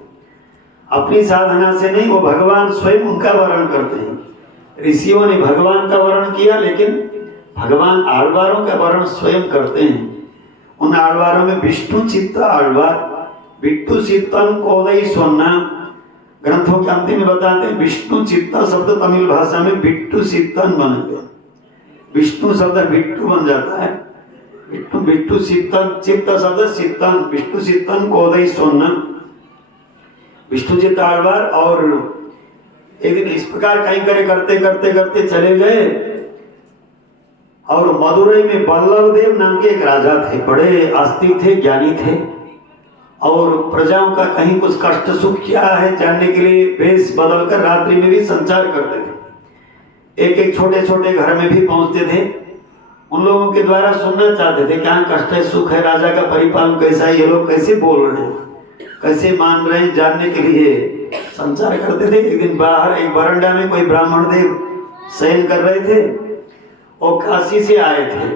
अपनी साधना से नहीं, वो भगवान स्वयं उनका वर्णन करते हैं। ऋषियों ने भगवान का वर्णन किया, लेकिन भगवान आழ்वारों का वर्णन स्वयं करते हैं। उन आழ்वारों में विष्णु चित्त आழ்वार, विट्टू चित्तन कोदई सोन्ना, ग्रंथों के अंतिम में बताते हैं विष्णु चित्त शब्द तमिल भाषा में विट्टू चित्तन बन गया। विष्णु शब्द विट्टू बन जाता है, विट्टू विट्टू चित्तन, चित्त शब्द चित्तन, विष्णु चित्तन कोदई सोन्ना, विष्णु चित्त आழ்वार। और एक दिन इस प्रकार कैंकर्य करते करते करते चले गए। और मदुरई में बल्लभ देव नाम के एक राजा थे, बड़े आस्तिक थे, ज्ञानी थे, और प्रजाओं का कहीं कुछ कष्ट सुख क्या है जानने के लिए वेश बदलकर रात्रि में भी संचार करते थे। एक एक छोटे छोटे घर में भी पहुंचते थे। उन लोगों के द्वारा सुनना चाहते थे क्या कष्ट है, सुख है, राजा का परिपालन कैसा है, ये लोग कैसे बोल रहे हैं, कैसे मान रहे हैं, जानने के लिए संचार करते थे। एक दिन बाहर एक बरंडा में कोई ब्राह्मण देव शयन कर रहे थे और काशी से आए थे,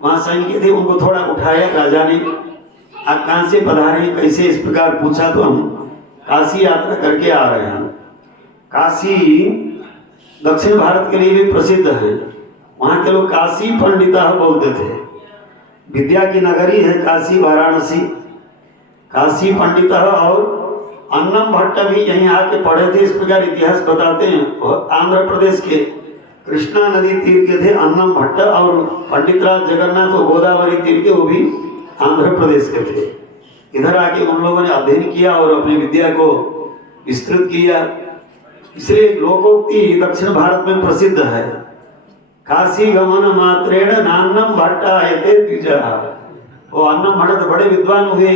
वहां शयन किए थे। उनको थोड़ा उठाया राजा ने, आप कहाँ से पधारे, कैसे, इस प्रकार पूछा। तो हम काशी यात्रा करके आ रहे हैं। काशी दक्षिण भारत के लिए भी प्रसिद्ध है। वहाँ के लोग काशी पंडिता बोलते थे। विद्या की नगरी है काशी, वाराणसी, काशी पंडिता। और अन्नम भट्ट भी यहीं आके पढ़े थे, इस प्रकार इतिहास बताते हैं। आंध्र प्रदेश के कृष्णा नदी तीर के थे अन्नम भट्ट, और पंडितराज जगन्नाथ और गोदावरी तीर के वो भी आंध्र प्रदेश के थे। इधर आके उन लोगों ने अध्ययन किया और अपनी विद्या को विस्तृत किया। इसलिए लोकोक्ति दक्षिण भारत में प्रसिद्ध है, काशी गमन मात्रेण नान्नम भट्टायते द्विजः। वो अन्नम भट्ट बड़े विद्वान हुए,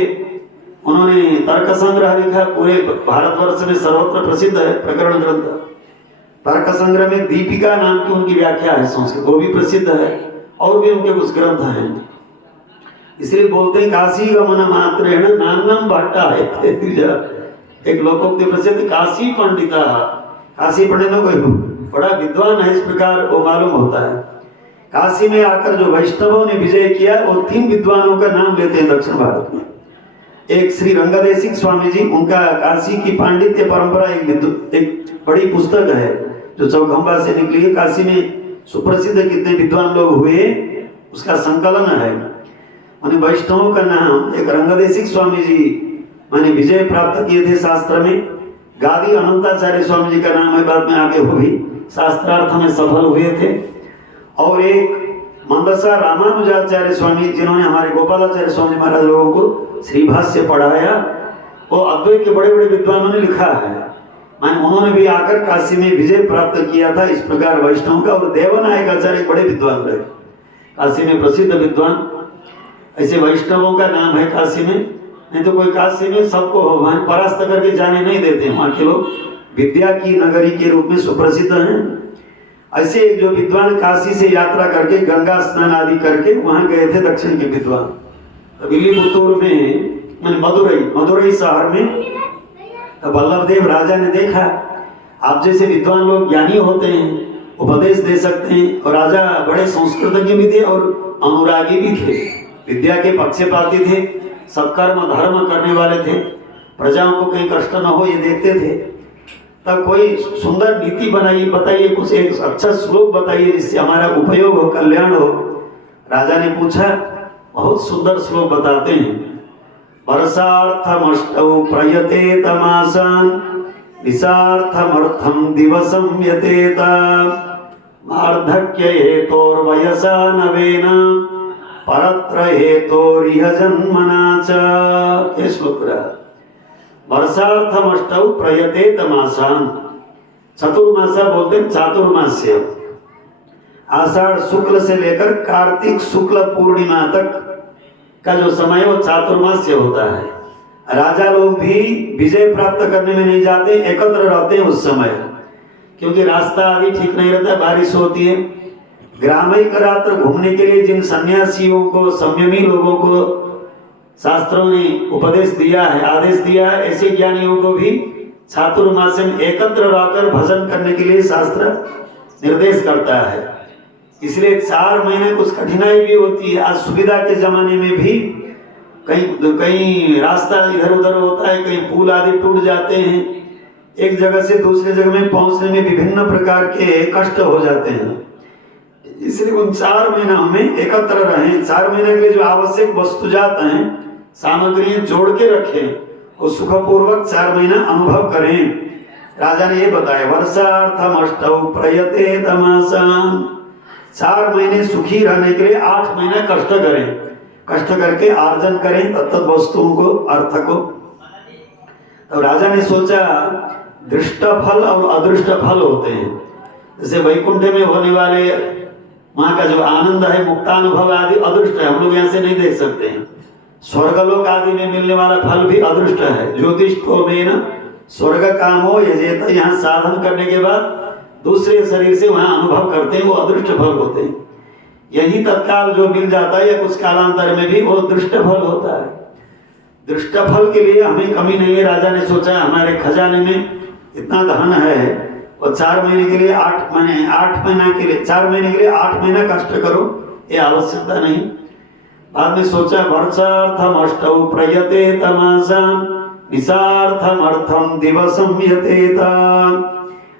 उन्होंने तर्क संग्रह लिखा, पूरे भारतवर्ष में सर्वत्र प्रसिद्ध है प्रकरण ग्रंथ। तर्क संग्रह में दीपिका नाम की उनकी व्याख्या है संस्कृत, वो भी प्रसिद्ध है, और भी उनके कुछ ग्रंथ हैं। इसलिए बोलते हैं काशी गमन मात्रेण नान्नम भट्टायते द्विजः। एक लोकोक्ति प्रसिद्ध काशी पंडिता, काशी पंडितों को बड़ा विद्वान है, इस प्रकार वो मालूम होता है। काशी में आकर जो वैष्णवों ने विजय किया, वो 3 विद्वानों का नाम लेते हैं दक्षिण भारत में। एक श्री रंगदेशिक स्वामी जी, उनका काशी की पांडित्य परंपरा एक बड़ी पुस्तक है जो चौखंबा से निकली है। काशी में सुप्रसिद्ध कितने विद्वान लोग हुए उसका संकलन है। माने वैष्णवों का नाम एक रंगदेशिक स्वामी जी माने विजय प्राप्त किए थे शास्त्र में। गादी अनंताचार्य स्वामी जी का नाम है, बाद में आगे वो भी शास्त्रार्थ में सफल हुए थे। और एक मंदसा रामानुजाचार्य स्वामी, जिन्होंने हमारे गोपालाचार्य स्वामी महाराज लोगों को श्रीभाष्य पढ़ाया, वो अद्वैत के बड़े बड़े विद्वानों ने लिखा है। माने उन्होंने भी आकर काशी में विजय प्राप्त किया था। इस प्रकार वैष्णव का, और देवनायक आचार्य बड़े विद्वान रहे, काशी में प्रसिद्ध विद्वान। ऐसे वैष्णवों का नाम है काशी में। नहीं तो कोई काशी में सबको भगवान परास्त करके जाने नहीं देते। वहाँ के लोग विद्या की नगरी के रूप में सुप्रसिद्ध हैं। ऐसे जो विद्वान काशी से यात्रा करके गंगा स्नान आदि करके वहाँ गए थे दक्षिण के विद्वान। तो विल्लीपुतूर में मदुरई शहर में वल्लभ देव राजा ने देखा, आप जैसे विद्वान लोग ज्ञानी होते हैं, उपदेश दे सकते हैं। और राजा बड़े संस्कृतज्ञ भी थे और अनुरागी भी थे। विद्या के पक्षपाती थे, सत्कर्म धर्म करने वाले थे, प्रजाओं को कहीं कष्ट न हो ये देखते थे। तब कोई सुंदर नीति बनाइए, बताइए, कुछ एक अच्छा श्लोक बताइए जिससे हमारा उपयोग हो, कल्याण हो। राजा ने पूछा, बहुत सुंदर श्लोक बताते हैं। वर्षार्थमष्टौ प्रयते तमासान् निशार्थमर्थं दिवसं यतेत वार्धक्य हेतोर्वयसा नवेन परत्र हेतोरिह जन्मना च। ये श्लोक रहा। वर्षार्थमष्टौ प्रयते तमासान्, चतुर्मासा बोलते हैं चातुर्मास्य, आषाढ़ शुक्ल से लेकर कार्तिक शुक्ल पूर्णिमा तक का जो समय वो चातुर्मास्य होता है। राजा लोग भी विजय प्राप्त करने में नहीं जाते, एकत्र रहते हैं उस समय, क्योंकि रास्ता आदि ठीक नहीं रहता, बारिश होती है। ग्रामीण रात्र घूमने के लिए जिन सन्यासियों को, संयमी लोगों को शास्त्रों ने उपदेश दिया है, आदेश दिया है, ऐसे ज्ञानियों को भी चातुर्मास्य में एकत्र रहकर भजन करने के लिए शास्त्र निर्देश करता है। इसलिए 4 महीने कुछ कठिनाई भी होती है। आज सुविधा के जमाने में भी कहीं रास्ता इधर उधर होता है, कहीं पुल आदि टूट जाते हैं, एक जगह से दूसरे जगह में पहुंचने में विभिन्न प्रकार के कष्ट हो जाते हैं। इसलिए उन 4 महीनों में एकत्र रहें। 4 महीने के लिए जो आवश्यक वस्तुजात हैं, सामग्रियां जोड़ के रखें और सुखपूर्वक 4 महीना अनुभव करें। राजा ने ये बताया, वर्षार्थमष्टौ प्रयते तमासान्, 4 महीने सुखी रहने के लिए 8 महीने कष्ट करें, कष्ट करके आर्जन करें तत्त वस्तुओं को, अर्थ को। तो राजा ने सोचा, दृष्ट फल और अदृष्ट फल होते हैं। जैसे वैकुंठ में होने वाले वहां का जो आनंद है, मुक्तानुभव आदि अदृष्ट है, हम लोग यहाँ से नहीं देख सकते हैं। स्वर्गलोक आदि में मिलने वाला फल भी अदृष्ट है। ज्योतिष्ठोमेन स्वर्ग कामो यजेत, यहाँ साधन करने के बाद दूसरे शरीर से वहां अनुभव करते हैं, वो अदृष्ट फल होते हैं। यही तत्काल जो मिल जाता है या कुछ कालांतर में भी वो दृष्ट फल होता है। दृष्ट फल के लिए हमें कमी नहीं है। राजा ने सोचा, हमारे खजाने में इतना धन है और 4 महीने के लिए 8 महीना के लिए 4 महीने के लिए 8 महीना कष्ट करो, ये आवश्यकता नहीं। बाद में सोचा, वर्षार्थमष्टौ प्रयते तमासान् निशार्थमर्थं दिवसं यतेत,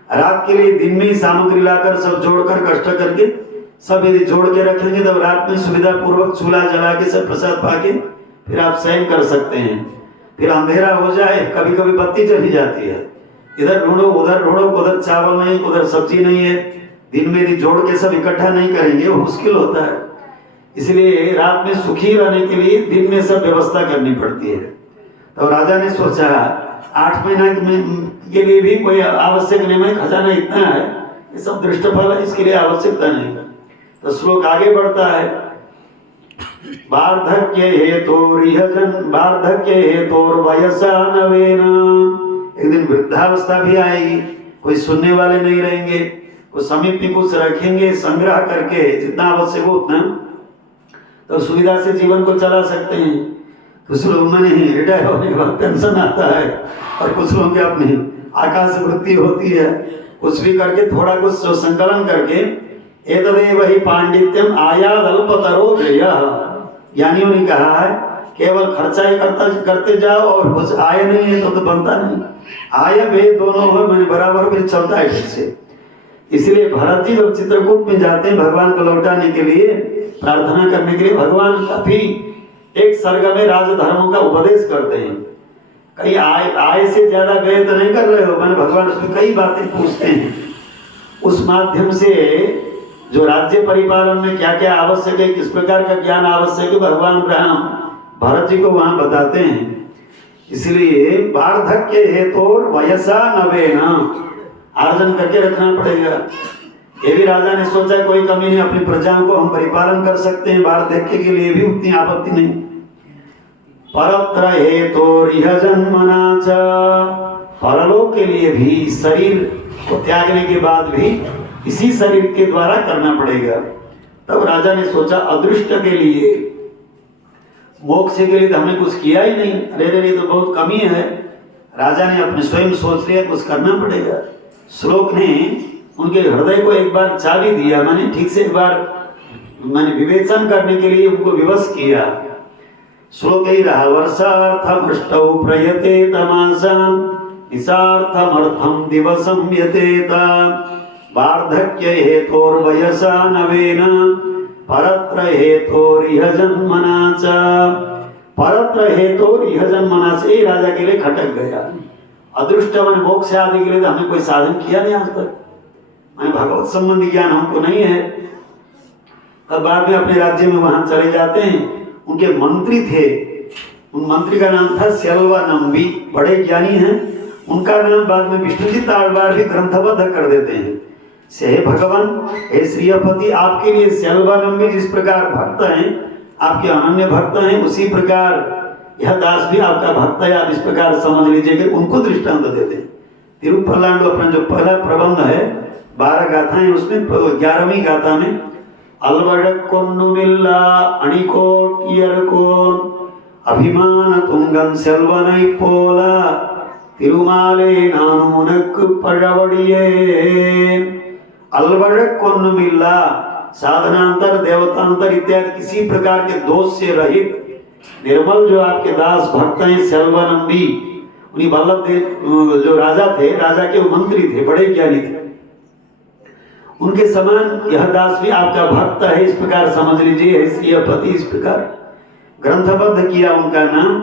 रात के लिए दिन में ही सामग्री लाकर सब जोड़कर कष्ट करके सब यदि जोड़ के रखेंगे तब रात में सुविधा पूर्वक चूल्हा जला के सब प्रसाद पाके फिर आप शयन कर सकते हैं। फिर अंधेरा हो जाए, कभी कभी बत्ती चली जाती है, इधर ढूंढो उधर चावल नहीं, उधर सब्जी नहीं है। दिन में यदि जोड़ के सब इकट्ठा नहीं करेंगे वो मुश्किल होता है। इसलिए रात में सुखी रहने के लिए दिन में सब व्यवस्था करनी पड़ती है। तो राजा ने सोचा, 8 महीना के लिए भी कोई आवश्यक नहीं है, खजाना इतना है, ये सब दृष्ट फल है, इसके लिए आवश्यकता नहीं है। तो श्लोक आगे बढ़ता है, वार्धक्य हेतोर्वयसा नवेन, एक दिन वृद्धावस्था भी आएगी, कोई सुनने वाले नहीं रहेंगे, कुछ समीप में कुछ रखेंगे संग्रह करके जितना आवश्यक हो उतना, तो सुविधा से जीवन को चला सकते हैं। कुछ लोग में नहीं, रिटायर होने के बाद पेंशन आता है, और कुछ लोगों की अपनी आकाश वृत्ति होती है, कुछ भी करके थोड़ा कुछ संकलन करके एतदेव ही पांडित्यम आयाद अल्पतरो व्ययः, ज्ञानियों ने कहा है केवल खर्चा ही करते जाओ और कुछ आय नहीं है तो बनता नहीं। आय व्यय दोनों हो, मैंने बराबर में चलता है ठीक से। इसलिए भरत जी जब चित्रकूट में जाते हैं भगवान को लौटाने के लिए, प्रार्थना करने के लिए, भगवान काफी एक सर्ग में राजधर्मों का उपदेश करते हैं। कहीं आय से ज्यादा व्यय तो नहीं कर रहे हो, मैंने भगवान उसमें कई बातें पूछते हैं। उस माध्यम से जो राज्य परिपालन में क्या क्या आवश्यक है, किस प्रकार का ज्ञान आवश्यक है, भगवान राम भरत जी को वहां बताते हैं। इसलिए वार्धक्य हेतोर्वयसा नवेन, आर्जन करके रखना पड़ेगा। ये भी राजा ने सोचा कोई कमी नहीं, अपनी प्रजाओं को हम परिपालन कर सकते हैं, वार्धक्य के लिए भी उतनी आपत्ति नहीं। परत्र हेतोरिह जन्मना च, परलोक के लिए भी शरीर को त्यागने के बाद भी इसी शरीर के द्वारा करना पड़ेगा। तब राजा ने सोचा, अदृष्ट के लिए, मोक्ष के लिए तो हमने कुछ किया ही नहीं, अरे तो बहुत कमी है। राजा ने अपने स्वयं सोच लिया कुछ करना पड़ेगा। श्लोक ने उनके हृदय को एक बार चाबी दिया, माने ठीक से एक बार मैंने विवेचन करने के लिए उनको विवश किया। श्लोक ही रहा, वर्षार्थमष्टौ प्रयते तमासां निशार्थमर्थं दिवसं यतेत वार्धक्य हेतोर्वयसा नवेन परत्र हेतोरिह जन्मना च। परत्र हेतोरिह जन्मना से राजा के लिए खटक गया। अदृष्ट मन मोक्ष आदि के लिए तो हमने कोई साधन किया नहीं आज तक, मैंने भगवत संबंधी ज्ञान हमको नहीं है। तब बाद में अपने राज्य में वहां चले जाते हैं। उनके मंत्री थे, उन मंत्री का नाम था सेल्वानंबी, बड़े ज्ञानी हैं। उनका नाम बाद में विष्णुजी आழ்वार भी ग्रंथबद्ध कर देते हैं। से हे भगवान, हे श्रीपति, आपके लिए सेल्वानंबी जिस प्रकार भक्त हैं, आपके अनन्य भक्त हैं, उसी प्रकार यह दास भी आपका भक्त है। आप इस प्रकार समझ लीजिए कि उनको दृष्टांत देते हैं। तिरुपल्लांडु अपना जो पहला प्रबंध है, 12 गाथाएं, उसमें 11वीं गाथा में अल्वडक्कोन्नुमिल्ला अणिकोटियरकोन अभिमान तुंगन सेल्वनै पोला तिरुमाले नानुनक पड़वड़िये। अल्वडक्कोन्नुमिल्ला, साधनांतर देवतांतर इत्यादि किसी प्रकार के दोष से रहित निर्मल जो आपके दास भक्त हैं सेल्वानंदी, उन्हीं वल्लभ देव जो राजा थे, राजा के मंत्री थे, बड़े ज्ञानी थे, उनके समान यह दास भी आपका भक्त है, इस प्रकार समझ लीजिए। हे पति, इस प्रकार ग्रंथबद्ध किया उनका नाम।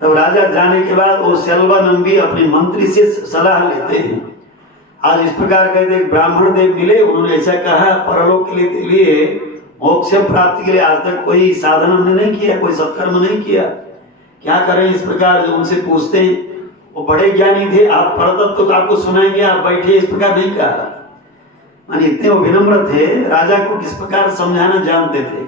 तब राजा जाने के बाद वो सेल्वानंदी अपने मंत्री से सलाह लेते हैं। आज इस प्रकार कहते ब्राह्मण देव मिले, उन्होंने ऐसा कहा, परलोक के लिए मोक्ष प्राप्ति के लिए आज तक कोई साधन हमने नहीं किया, कोई सत्कर्म नहीं किया, क्या करें। इस प्रकार जो उनसे पूछते हैं, वो बड़े ज्ञानी थे, आप परतत्व तो आपको सुनाएंगे, आप बैठे, इस प्रकार नहीं कहा। माने इतने वो विनम्र थे, राजा को किस प्रकार समझाना जानते थे।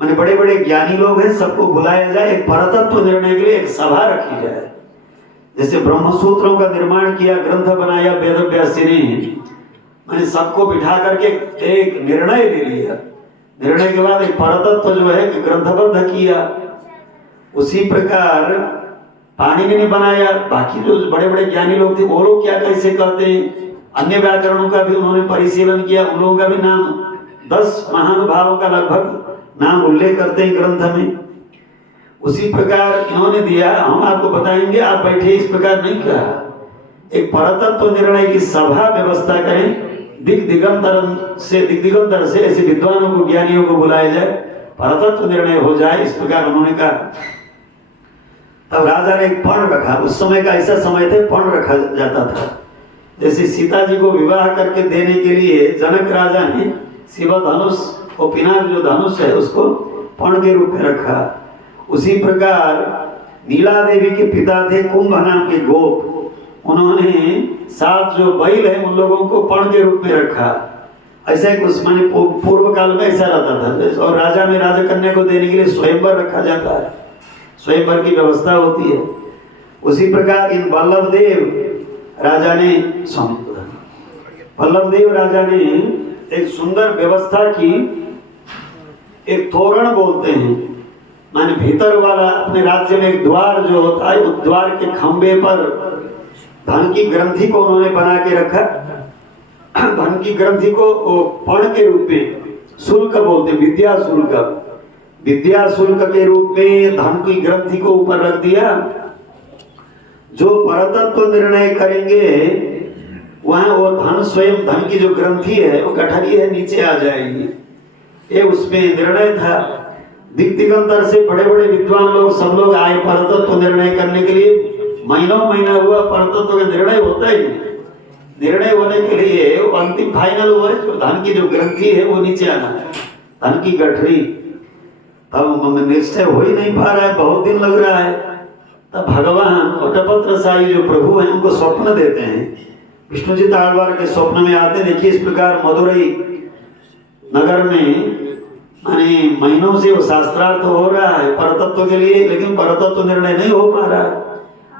माने बड़े बड़े ज्ञानी लोग हैं, सबको बुलाया जाए, एक परतत्व निर्णय के लिए एक सभा रखी जाए। जैसे ब्रह्मसूत्रों का निर्माण किया, ग्रंथ बनाया वेदव्यासी ने, मैंने सबको बिठा करके एक निर्णय ले लिया। निर्णय के बाद एक परतत्व जो है कि ग्रंथबद्ध किया। उसी प्रकार पाणिनि ने बनाया। बाकी जो बड़े बड़े ज्ञानी लोग थे, वो लोग क्या कैसे कहते हैं, अन्य व्याकरणों का भी उन्होंने परिशीलन किया। उन लोगों का भी नाम 10 महानुभावों का लगभग नाम उल्लेख करते हैं ग्रंथ में। उसी प्रकार इन्होंने दिया, हम आपको बताएंगे, आप बैठे, इस प्रकार नहीं कहा। एक परतत्व निर्णय की सभा व्यवस्था करें, दिगंतर से ऐसे विद्वानों को, ज्ञानियों को बुलाया जाए, परतत्व निर्णय हो जाए, इस प्रकार उन्होंने कहा। तब राजा ने एक पण रखा। उस समय का ऐसा समय थे, पण रखा जाता था। जैसे सीता जी को विवाह करके देने के लिए जनक राजा ने शिव धनुष और पिनाक जो धनुष है उसको पण के रूप में रखा। उसी प्रकार नीला देवी के पिता थे कुंभ नाम के गोप, उन्होंने 7 जो बैल है उन लोगों को पण के रूप में रखा। ऐसा कुछ माने पूर्व काल में ऐसा रहता था। और राजा में राजा कन्या को देने के लिए स्वयंवर रखा जाता है, स्वयंवर की व्यवस्था होती है। उसी प्रकार इन वल्लभदेव राजा ने एक सुंदर व्यवस्था की। एक तोरण बोलते हैं, माने भीतर वाला, अपने राज्य में एक द्वार जो होता है, उस द्वार के खंबे पर धन की ग्रंथि को उन्होंने बना के रखा। धन की ग्रंथि को पण के रूप में शुल्क बोलते, विद्या शुल्क के रूप में धन की ग्रंथि को ऊपर रख दिया। जो परतत्व निर्णय करेंगे वहां वो धन, स्वयं धन की जो ग्रंथि है वो गठरी है, नीचे आ जाएगी। ये उसमें निर्णय था। दिगंतर से बड़े बड़े विद्वान लोग, सब लोग आए परतत्व निर्णय करने के लिए। महीना हुआ, परतत्व का निर्णय होता ही। निर्णय होने के लिए वो अंतिम फाइनल हुआ, जो धन की जो ग्रंथि है वो नीचे आना है, धन की गठरी। तब निश्चय हो ही नहीं पा रहा है, बहुत दिन लग रहा है। तब भगवान वटपत्र साई जो प्रभु हैं उनको स्वप्न देते हैं। विष्णुजी आழ்वार के स्वप्न में आते, देखिए इस प्रकार मदुरई नगर में माने महीनों से वो शास्त्रार्थ हो रहा है परतत्व के लिए, लेकिन परतत्व निर्णय नहीं हो पा रहा।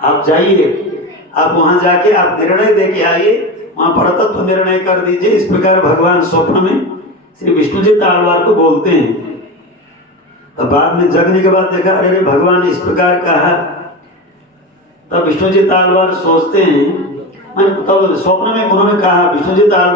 आप जाइए, आप वहां जाके आप निर्णय दे के आइए, वहां परतत्व निर्णय कर दीजिए। इस प्रकार भगवान स्वप्न में श्री विष्णुजी आழ்वार को बोलते हैं। तब बाद में जगने के बाद देखा, अरे भगवान इस प्रकार कहा। तब विष्णुजी आழ்वार सोचते हैं, तब स्वप्न में उन्होंने कहा, विष्णुजी आழ்वार